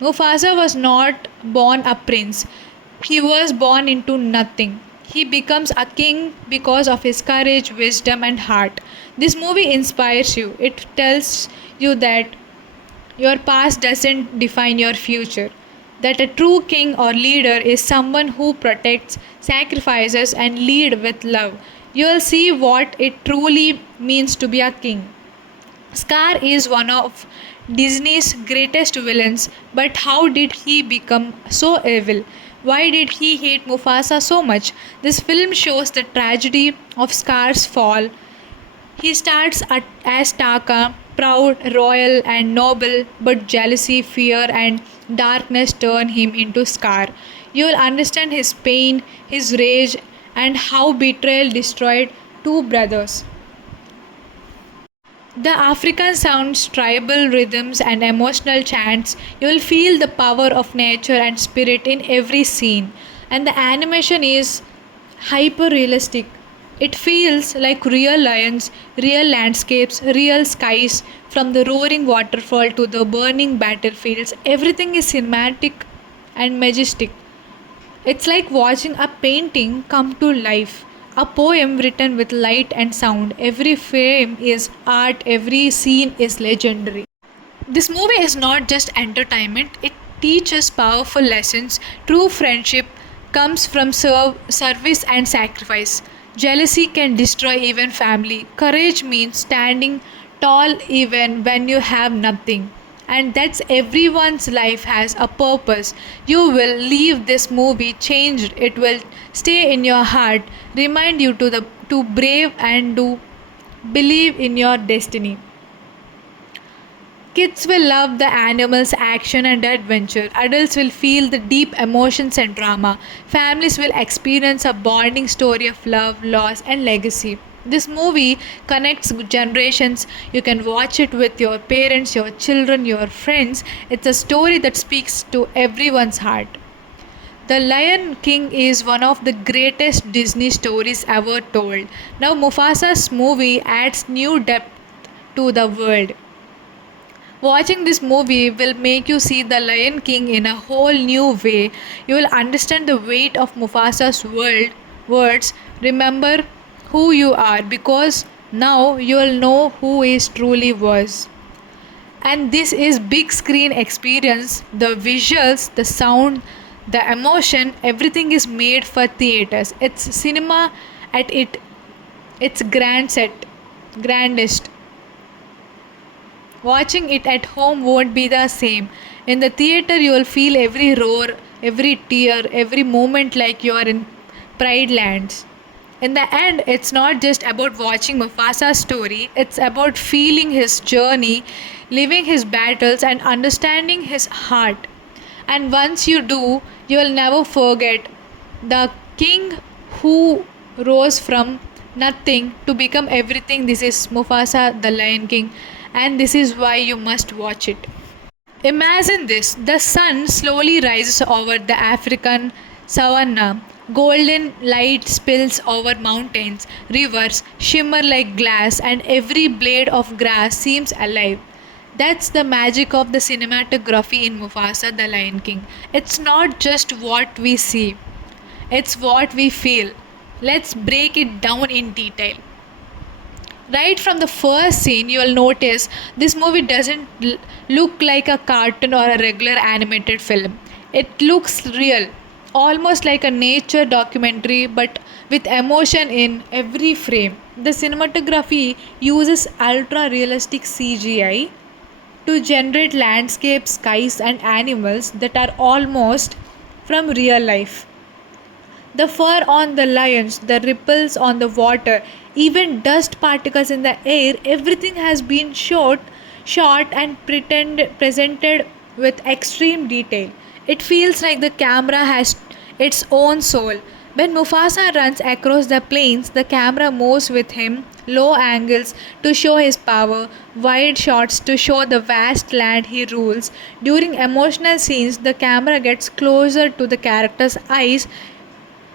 Mufasa was not born a prince, he was born into nothing. He becomes a king because of his courage, wisdom, and heart. This movie inspires you. It tells you that your past doesn't define your future. That a true king or leader is someone who protects, sacrifices, and lead with love. You will see what it truly means to be a king. Scar is one of Disney's greatest villains, but how did he become so evil? Why did he hate Mufasa so much? This film shows the tragedy of Scar's fall. He starts as Taka, proud, royal, and noble, but jealousy, fear, and darkness turn him into Scar. You will understand his pain, his rage, and how betrayal destroyed two brothers. The African sounds, tribal rhythms, and emotional chants, you will feel the power of nature and spirit in every scene. And the animation is hyper realistic. It feels like real lions, real landscapes, real skies, from the roaring waterfall to the burning battlefields. Everything is cinematic and majestic. It's like watching a painting come to life, a poem written with light and sound. Every frame is art, every scene is legendary. This movie is not just entertainment, it teaches powerful lessons. True friendship comes from service and sacrifice. Jealousy can destroy even family. Courage means standing tall even when you have nothing. And that's everyone's life has a purpose. You will leave this movie changed. It will stay in your heart, remind you to brave and to believe in your destiny. Kids will love the animals, action, and adventure. Adults will feel the deep emotions and drama. Families will experience a bonding story of love, loss, and legacy. This movie connects generations. You can watch it with your parents, your children, your friends. It's a story that speaks to everyone's heart. The Lion King is one of the greatest Disney stories ever told. Now, Mufasa's movie adds new depth to the world. Watching this movie will make you see the Lion King in a whole new way. You will understand the weight of Mufasa's words. Remember who you are because now you will know who he truly was. And this is big screen experience. The visuals, the sound, the emotion, everything is made for theaters. It's cinema at its grandest. Watching it at home won't be the same. In the theater, you will feel every roar, every tear, every moment like you are in Pride Lands. In the end, it's not just about watching Mufasa's story, it's about feeling his journey, living his battles, and understanding his heart. And once you do, you will never forget the king who rose from nothing to become everything. This is Mufasa, the Lion King, and this is why you must watch it. Imagine this, the sun slowly rises over the African savanna. Golden light spills over mountains, rivers shimmer like glass, and every blade of grass seems alive. That's the magic of the cinematography in Mufasa the Lion King. It's not just what we see, it's what we feel. Let's break it down in detail. Right from the first scene, you will notice this movie doesn't look like a cartoon or a regular animated film. It looks real, almost like a nature documentary, but with emotion in every frame. The cinematography uses ultra realistic CGI to generate landscapes, skies, and animals that are almost from real life. The fur on the lions, the ripples on the water, even dust particles in the air, everything has been shot and presented with extreme detail. It feels like the camera has its own soul. When Mufasa runs across the plains, the camera moves with him, low angles to show his power, wide shots to show the vast land he rules. During emotional scenes, the camera gets closer to the characters' eyes,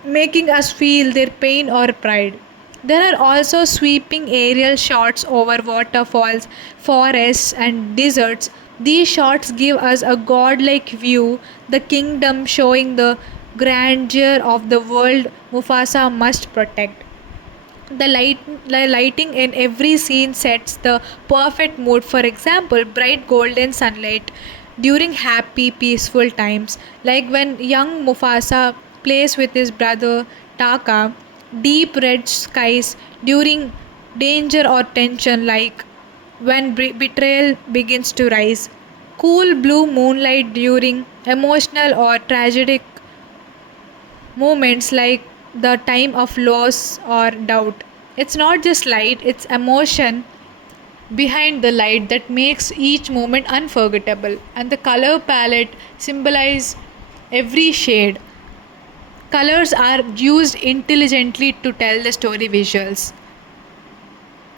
making us feel their pain or pride. There are also sweeping aerial shots over waterfalls, forests, and deserts. These shots give us a godlike view, the kingdom showing the grandeur of the world Mufasa must protect. The lighting in every scene sets the perfect mood. For example, bright golden sunlight during happy, peaceful times, like when young Mufasa plays with his brother Taka, deep red skies during danger or tension, like when betrayal begins to rise, cool blue moonlight during emotional or tragic moments like the time of loss or doubt. It's not just light, it's emotion behind the light that makes each moment unforgettable. And the color palette symbolize every shade. Colors are used intelligently to tell the story visuals.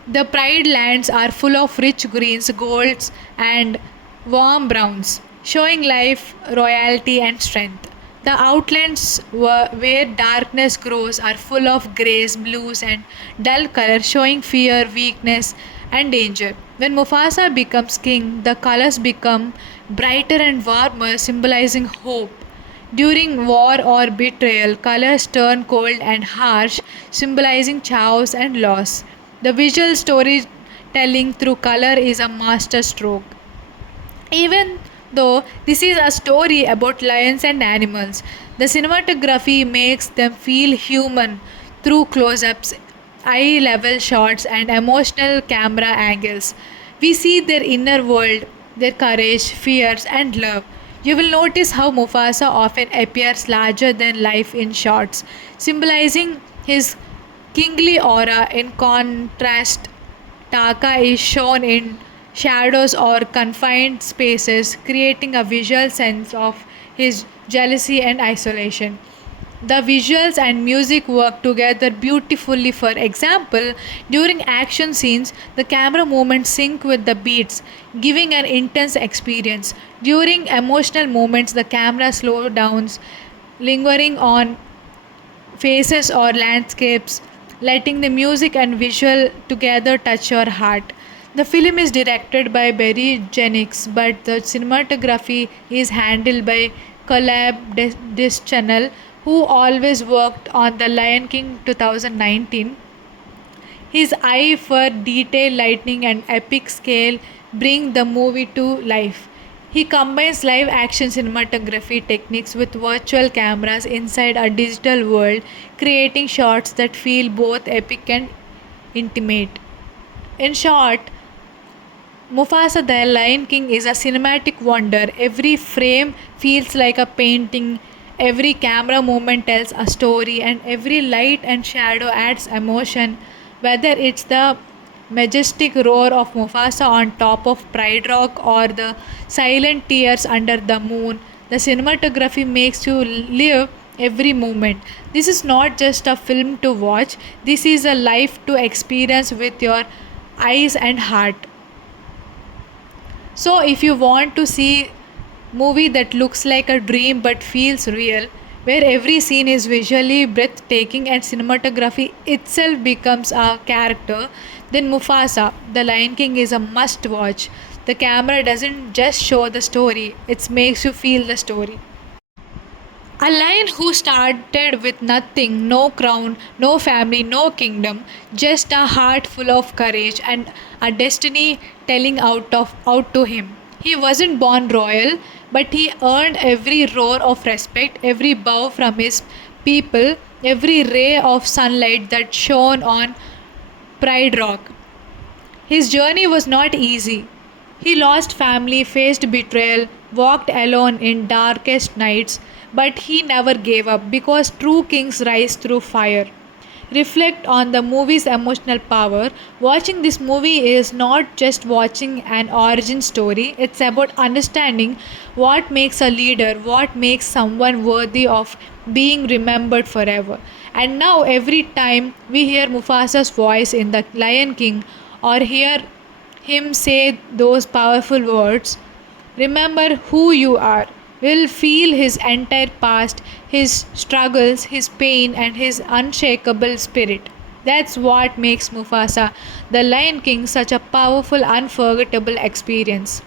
The Pride lands are full of rich greens, golds, and warm browns, showing life, royalty, and strength. The outlands where darkness grows are full of grays, blues, and dull colors, showing fear, weakness, and danger. When Mufasa becomes king, the colors become brighter and warmer, symbolizing hope. During war or betrayal, colors turn cold and harsh, symbolizing chaos and loss. The visual storytelling through color is a master stroke. Even though this is a story about lions and animals, the cinematography makes them feel human through close ups, eye level shots, and emotional camera angles. We see their inner world, their courage, fears, and love. You will notice how Mufasa often appears larger than life in shots, symbolizing his kingly aura. In contrast, Taka is shown in shadows or confined spaces, creating a visual sense of his jealousy and isolation. The visuals and music work together beautifully. For example, during action scenes, the camera movements sync with the beats, giving an intense experience. During emotional moments, the camera slows down, lingering on faces or landscapes, letting the music and visual together touch your heart. The film is directed by Barry Jenkins, but the cinematography is handled by This Channel, who always worked on The Lion King 2019. His eye for detail, lighting, and epic scale bring the movie to life. He combines live action cinematography techniques with virtual cameras inside a digital world, creating shots that feel both epic and intimate. In short, Mufasa the Lion King is a cinematic wonder. Every frame feels like a painting, every camera movement tells a story, and every light and shadow adds emotion. Whether it's the majestic roar of Mufasa on top of Pride Rock or the silent tears under the moon, the cinematography makes you live every moment. This is not just a film to watch, this is a life to experience with your eyes and heart. So if you want to see movie that looks like a dream but feels real, where every scene is visually breathtaking and cinematography itself becomes a character, then Mufasa, the Lion King is a must watch. The camera doesn't just show the story, it makes you feel the story. A lion who started with nothing, no crown, no family, no kingdom, just a heart full of courage and a destiny telling out to him. He wasn't born royal, but he earned every roar of respect, every bow from his people, every ray of sunlight that shone on Pride Rock. His journey was not easy. He lost family, faced betrayal, walked alone in darkest nights, but he never gave up because true kings rise through fire. Reflect on the movie's emotional power. Watching this movie is not just watching an origin story, it's about understanding what makes a leader, what makes someone worthy of being remembered forever. And now, every time we hear Mufasa's voice in The Lion King or hear him say those powerful words, remember who you are. We'll feel his entire past, his struggles, his pain, and his unshakable spirit. That's what makes Mufasa, the Lion King, such a powerful, unforgettable experience.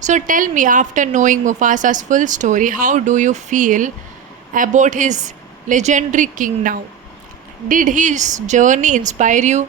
So tell me, after knowing Mufasa's full story, how do you feel about his legendary king now? Did his journey inspire you?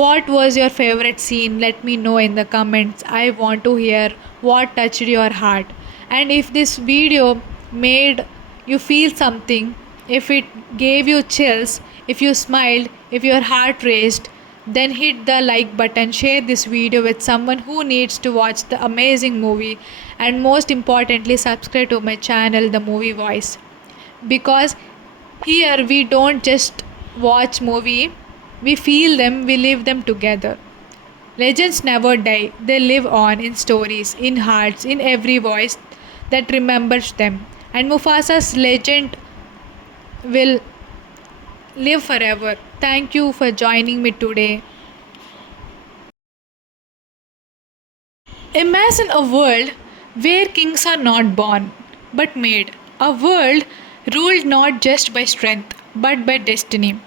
What was your favorite scene? Let me know in the comments. I want to hear what touched your heart. And if this video made you feel something, if it gave you chills, if you smiled, if your heart raced, then hit the like button, share this video with someone who needs to watch the amazing movie, and most importantly, subscribe to my channel, The Movie Voice. Because here we don't just watch movie, we feel them, we live them together. Legends never die, they live on in stories, in hearts, in every voice that remembers them. And Mufasa's legend will live forever. Thank you for joining me today. Imagine a world where kings are not born but made. A world ruled not just by strength but by destiny.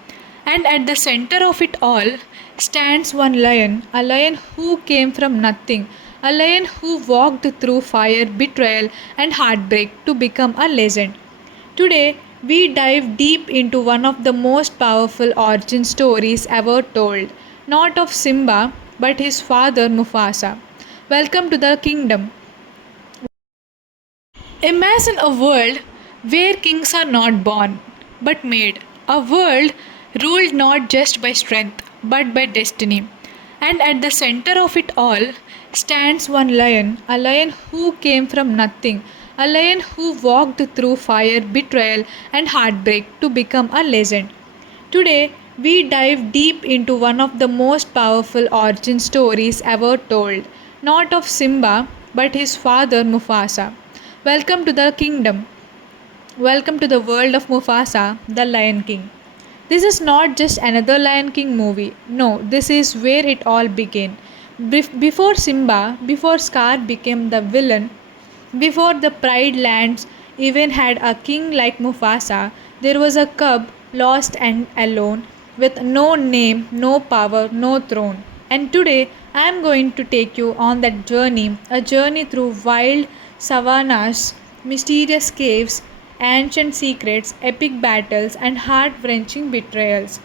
And at the center of it all stands one lion, a lion who came from nothing, a lion who walked through fire, betrayal, and heartbreak to become a legend. Today, we dive deep into one of the most powerful origin stories ever told, not of Simba, but his father Mufasa. Welcome to the kingdom. Imagine a world where kings are not born but made. A world ruled not just by strength but by destiny. And at the center of it all stands one lion, a lion who came from nothing, a lion who walked through fire, betrayal, and heartbreak to become a legend. Today, we dive deep into one of the most powerful origin stories ever told, not of Simba, but his father Mufasa. Welcome to the kingdom. Welcome to the world of Mufasa, the Lion King. This is not just another Lion King movie. No, this is where it all began. Before Simba, before Scar became the villain, before the Pride Lands even had a king like Mufasa, there was a cub lost and alone with no name, no power, no throne. And today I am going to take you on that journey, a journey through wild savannas, mysterious caves, ancient secrets, epic battles, and heart wrenching betrayals.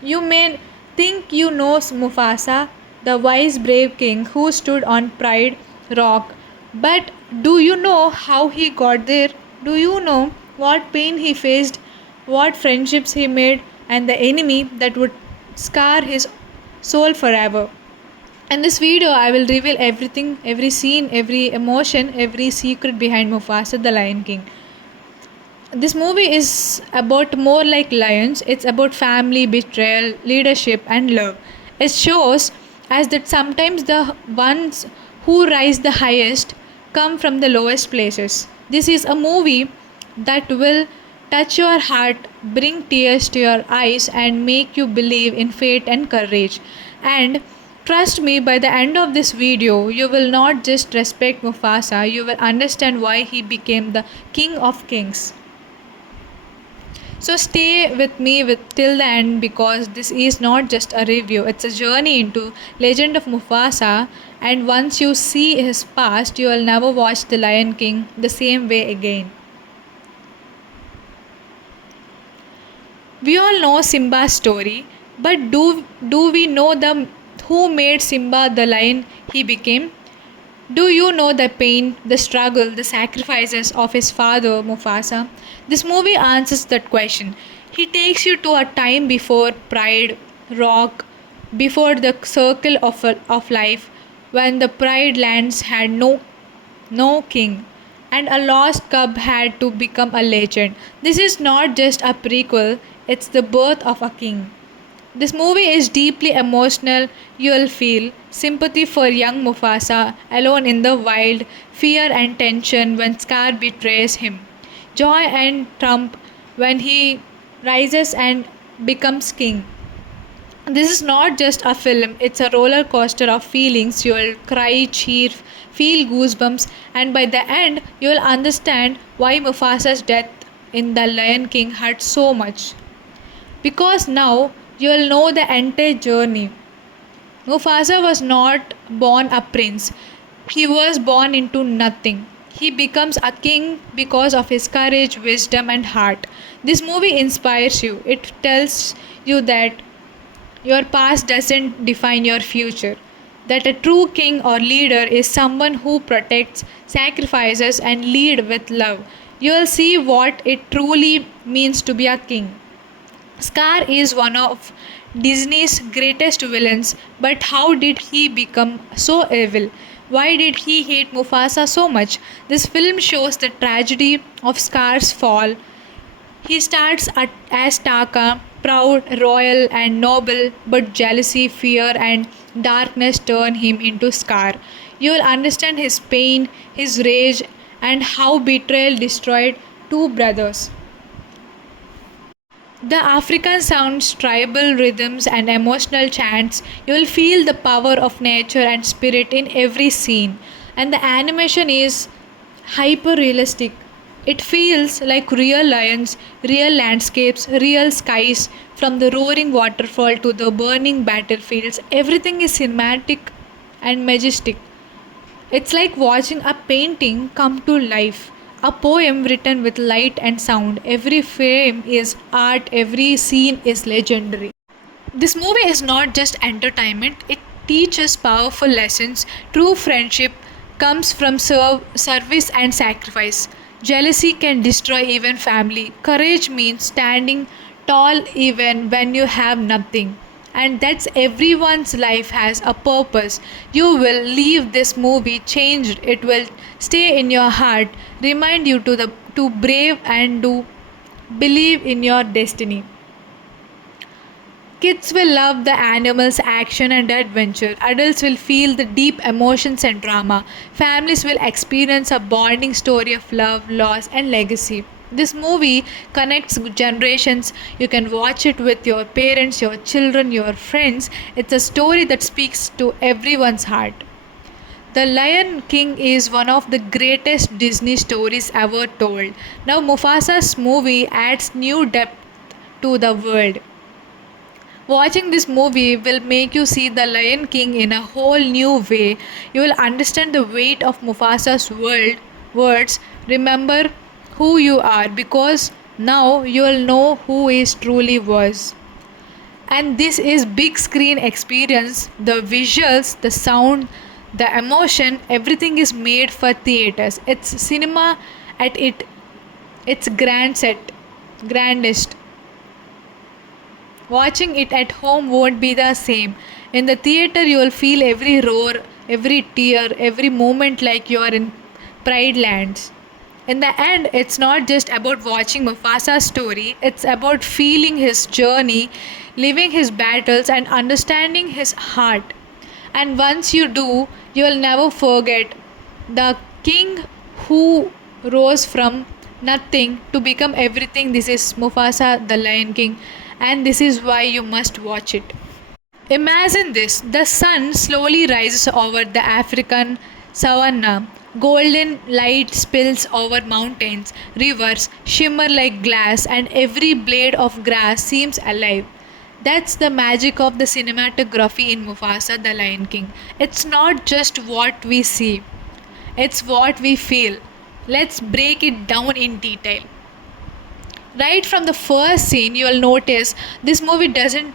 You may think you know Mufasa, the wise, brave king who stood on Pride Rock, but do you know how he got there? Do you know what pain he faced, what friendships he made, and the enemy that would scar his soul forever? In this video, I will reveal everything, every scene, every emotion, every secret behind Mufasa the Lion King. This movie is about more like lions. It's about family, betrayal, leadership, and love. It shows us that sometimes the ones who rise the highest come from the lowest places. This is a movie that will touch your heart, bring tears to your eyes, and make you believe in fate and courage. And trust me, by the end of this video, you will not just respect Mufasa, you will understand why he became the king of kings. So stay with me till the end, because this is not just a review, it's a journey into Legend of Mufasa, and once you see his past, you will never watch The Lion King the same way again. We all know Simba's story, but do we know the who made Simba the lion he became? Do you know the pain, the struggle, the sacrifices of his father Mufasa? This movie answers that question. He takes you to a time before Pride Rock, before the circle of life, when the Pride Lands had no king, and a lost cub had to become a legend. This is not just a prequel, it's the birth of a king. This movie is deeply emotional. You'll feel sympathy for young Mufasa alone in the wild, fear and tension when Scar betrays him, joy and triumph when he rises and becomes king. This is not just a film, it's a roller coaster of feelings. You'll cry, cheer, feel goosebumps, and by the end, you'll understand why Mufasa's death in The Lion King hurt so much. Because now you will know the entire journey. Mufasa was not born a prince, he was born into nothing. He becomes a king because of his courage, wisdom, and heart. This movie inspires you. It tells you that your past doesn't define your future. That a true king or leader is someone who protects, sacrifices, and lead with love. You'll see what it truly means to be a king. Scar is one of Disney's greatest villains, but how did he become so evil? Why did he hate Mufasa so much? This film shows the tragedy of Scar's fall. He starts as Taka, proud, royal, and noble, but jealousy, fear, and darkness turn him into Scar. You will understand his pain, his rage, and how betrayal destroyed two brothers. The African sounds, tribal rhythms, and emotional chants, you will feel the power of nature and spirit in every scene. And the animation is hyper realistic. It feels like real lions, real landscapes, real skies, from the roaring waterfall to the burning battlefields. Everything is cinematic and majestic. It's like watching a painting come to life, a poem written with light and sound. Every frame is art, every scene is legendary. This movie is not just entertainment, it teaches powerful lessons. True friendship comes from service and sacrifice. Jealousy can destroy even family. Courage means standing tall even when you have nothing. And that's everyone's life has a purpose. You will leave this movie changed. It will stay in your heart, remind you to brave and to believe in your destiny. Kids will love the animals, action, and adventure. Adults will feel the deep emotions and drama. Families will experience a bonding story of love, loss, and legacy. This movie connects generations. You can watch it with your parents, your children, your friends. It's a story that speaks to everyone's heart. The Lion King is one of the greatest Disney stories ever told. Now, Mufasa's movie adds new depth to the world. Watching this movie will make you see the Lion King in a whole new way. You will understand the weight of Mufasa's words. Remember who you are because now you will know who he truly was. And this is big screen experience. The visuals, the sound, the emotion, everything is made for theaters. It's cinema at its grandest. Watching it at home won't be the same. In the theater, you will feel every roar, every tear, every moment like you are in Pride Lands. In the end, it's not just about watching Mufasa's story, it's about feeling his journey, living his battles, and understanding his heart. And once you do, you will never forget the king who rose from nothing to become everything. This is Mufasa, the Lion King, and this is why you must watch it. Imagine this, the sun slowly rises over the African savanna. Golden light spills over mountains, rivers shimmer like glass, and every blade of grass seems alive. That's the magic of the cinematography in Mufasa the Lion King. It's not just what we see, it's what we feel. Let's break it down in detail. Right from the first scene, you will notice this movie doesn't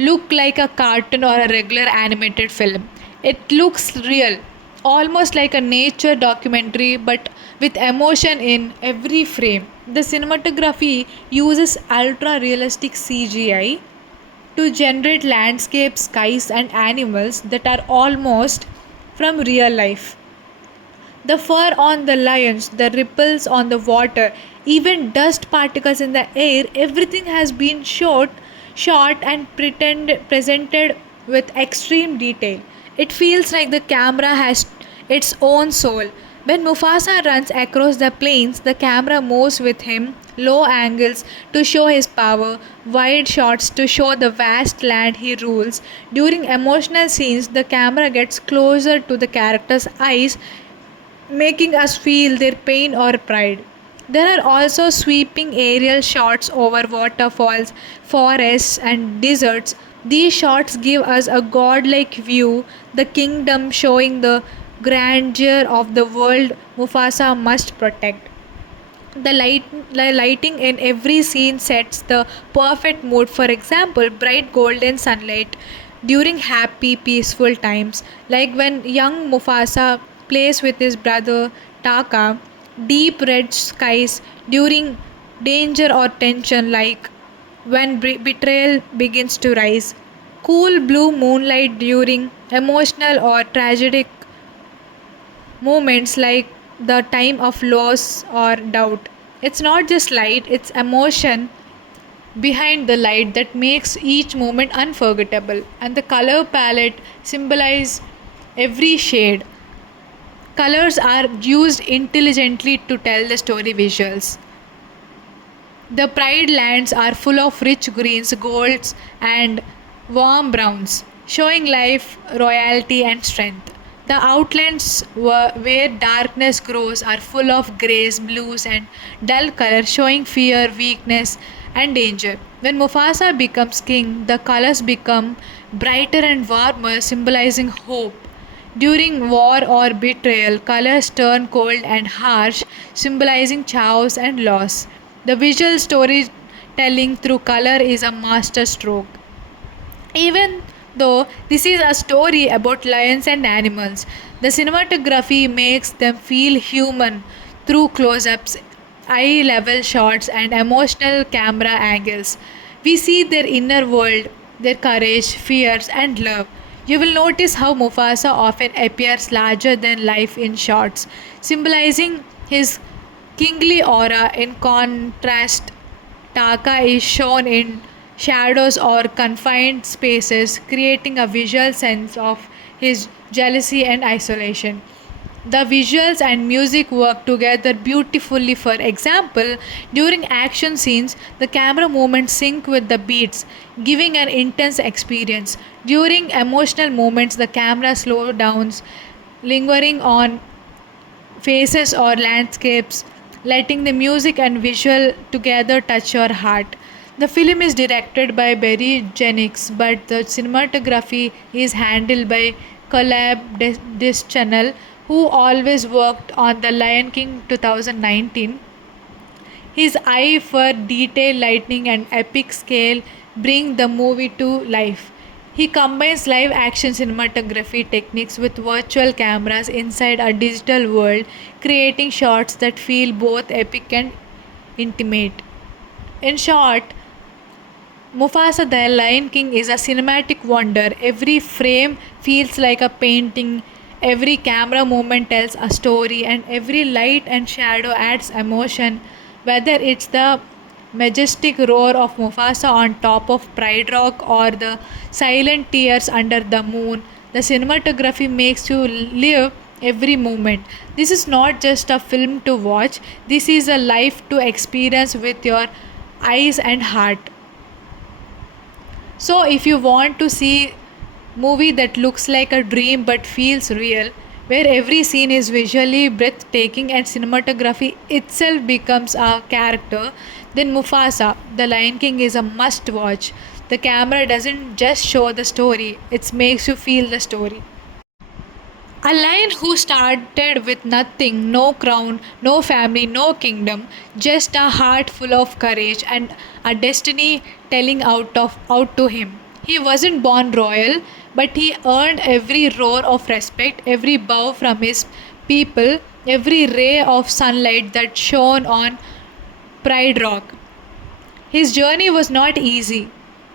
look like a cartoon or a regular animated film. It looks real, almost like a nature documentary, but with emotion in every frame. The cinematography uses ultra realistic CGI to generate landscapes, skies, and animals that are almost from real life. The fur on the lions, the ripples on the water, even dust particles in the air, everything has been shot and presented with extreme detail. It feels like the camera has its own soul. When Mufasa runs across the plains, the camera moves with him, low angles to show his power, wide shots to show the vast land he rules. During emotional scenes, the camera gets closer to the characters' eyes, making us feel their pain or pride. There are also sweeping aerial shots over waterfalls, forests, and deserts. These shots give us a godlike view, the kingdom showing the grandeur of the world Mufasa must protect. The lighting in every scene sets the perfect mood. For example, bright golden sunlight during happy, peaceful times, like when young Mufasa plays with his brother Taka, deep red skies during danger or tension, like when betrayal begins to rise, cool blue moonlight during emotional or tragic moments like the time of loss or doubt. It's not just light, it's emotion behind the light that makes each moment unforgettable. And the color palette symbolize every shade. Colors are used intelligently to tell the story visuals. The Pride lands are full of rich greens, golds, and warm browns, showing life, royalty, and strength. The outlands where darkness grows are full of grays, blues, and dull colors, showing fear, weakness, and danger. When Mufasa becomes king, the colors become brighter and warmer, symbolizing hope. During war or betrayal, colors turn cold and harsh, symbolizing chaos and loss. The visual storytelling through color is a master stroke. Even though this is a story about lions and animals, the cinematography makes them feel human through close ups, eye level shots, and emotional camera angles. We see their inner world, their courage, fears, and love. You will notice how Mufasa often appears larger than life in shots, symbolizing his kingly aura. In contrast, Taka is shown in shadows or confined spaces, creating a visual sense of his jealousy and isolation. The visuals and music work together beautifully. For example, during action scenes, the camera movements sync with the beats, giving an intense experience. During emotional moments, the camera slows down, lingering on faces or landscapes, letting the music and visual together touch your heart. The film is directed by Barry Jenkins, but the cinematography is handled by Caleb Deschanel, who always worked on The Lion King 2019. His eye for detail, lighting, and epic scale bring the movie to life. He combines live action cinematography techniques with virtual cameras inside a digital world, creating shots that feel both epic and intimate. In short, Mufasa the Lion King is a cinematic wonder. Every frame feels like a painting, every camera movement tells a story, and every light and shadow adds emotion. Whether it's the majestic roar of Mufasa on top of Pride Rock or the silent tears under the moon, the cinematography makes you live every moment. This is not just a film to watch, this is a life to experience with your eyes and heart. So if you want to see movie that looks like a dream but feels real, where every scene is visually breathtaking and cinematography itself becomes a character, then Mufasa, the Lion King is a must watch. The camera doesn't just show the story, it makes you feel the story. A lion who started with nothing, no crown, no family, no kingdom, just a heart full of courage and a destiny telling out to him. He wasn't born royal, but he earned every roar of respect, every bow from his people, every ray of sunlight that shone on Pride Rock. His journey was not easy.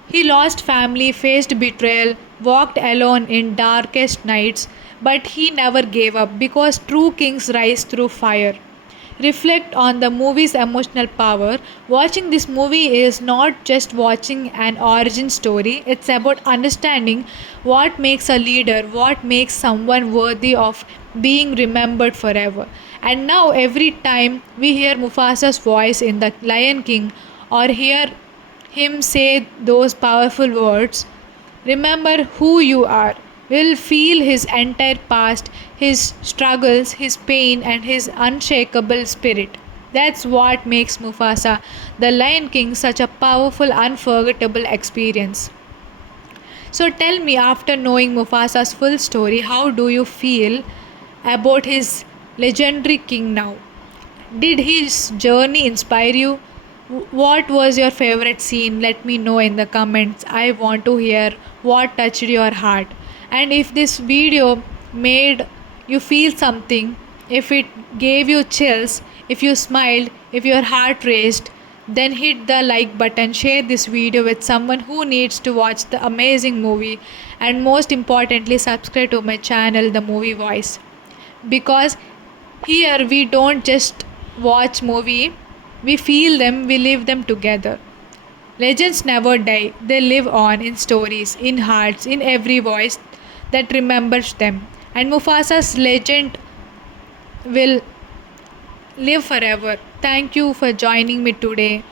He lost family, faced betrayal, walked alone in darkest nights, but he never gave up because true kings rise through fire. Reflect on the movie's emotional power. Watching this movie is not just watching an origin story, it's about understanding what makes a leader, what makes someone worthy of being remembered forever. And now, every time we hear Mufasa's voice in The Lion King or hear him say those powerful words, remember who you are. We'll feel his entire past, his struggles, his pain, and his unshakable spirit. That's what makes Mufasa, the Lion King, such a powerful, unforgettable experience. So tell me, after knowing Mufasa's full story, how do you feel about his legendary king now? Did his journey inspire you? What was your favorite scene? Let me know in the comments. I want to hear what touched your heart. And if this video made you feel something, if it gave you chills, if you smiled, if your heart raced, then hit the like button, share this video with someone who needs to watch the amazing movie, and most importantly, subscribe to my channel, The Movie Voice. Because here we don't just watch movie, we feel them, we live them together. Legends never die, they live on in stories, in hearts, in every voice that remembers them. And Mufasa's legend will live forever. Thank you for joining me today.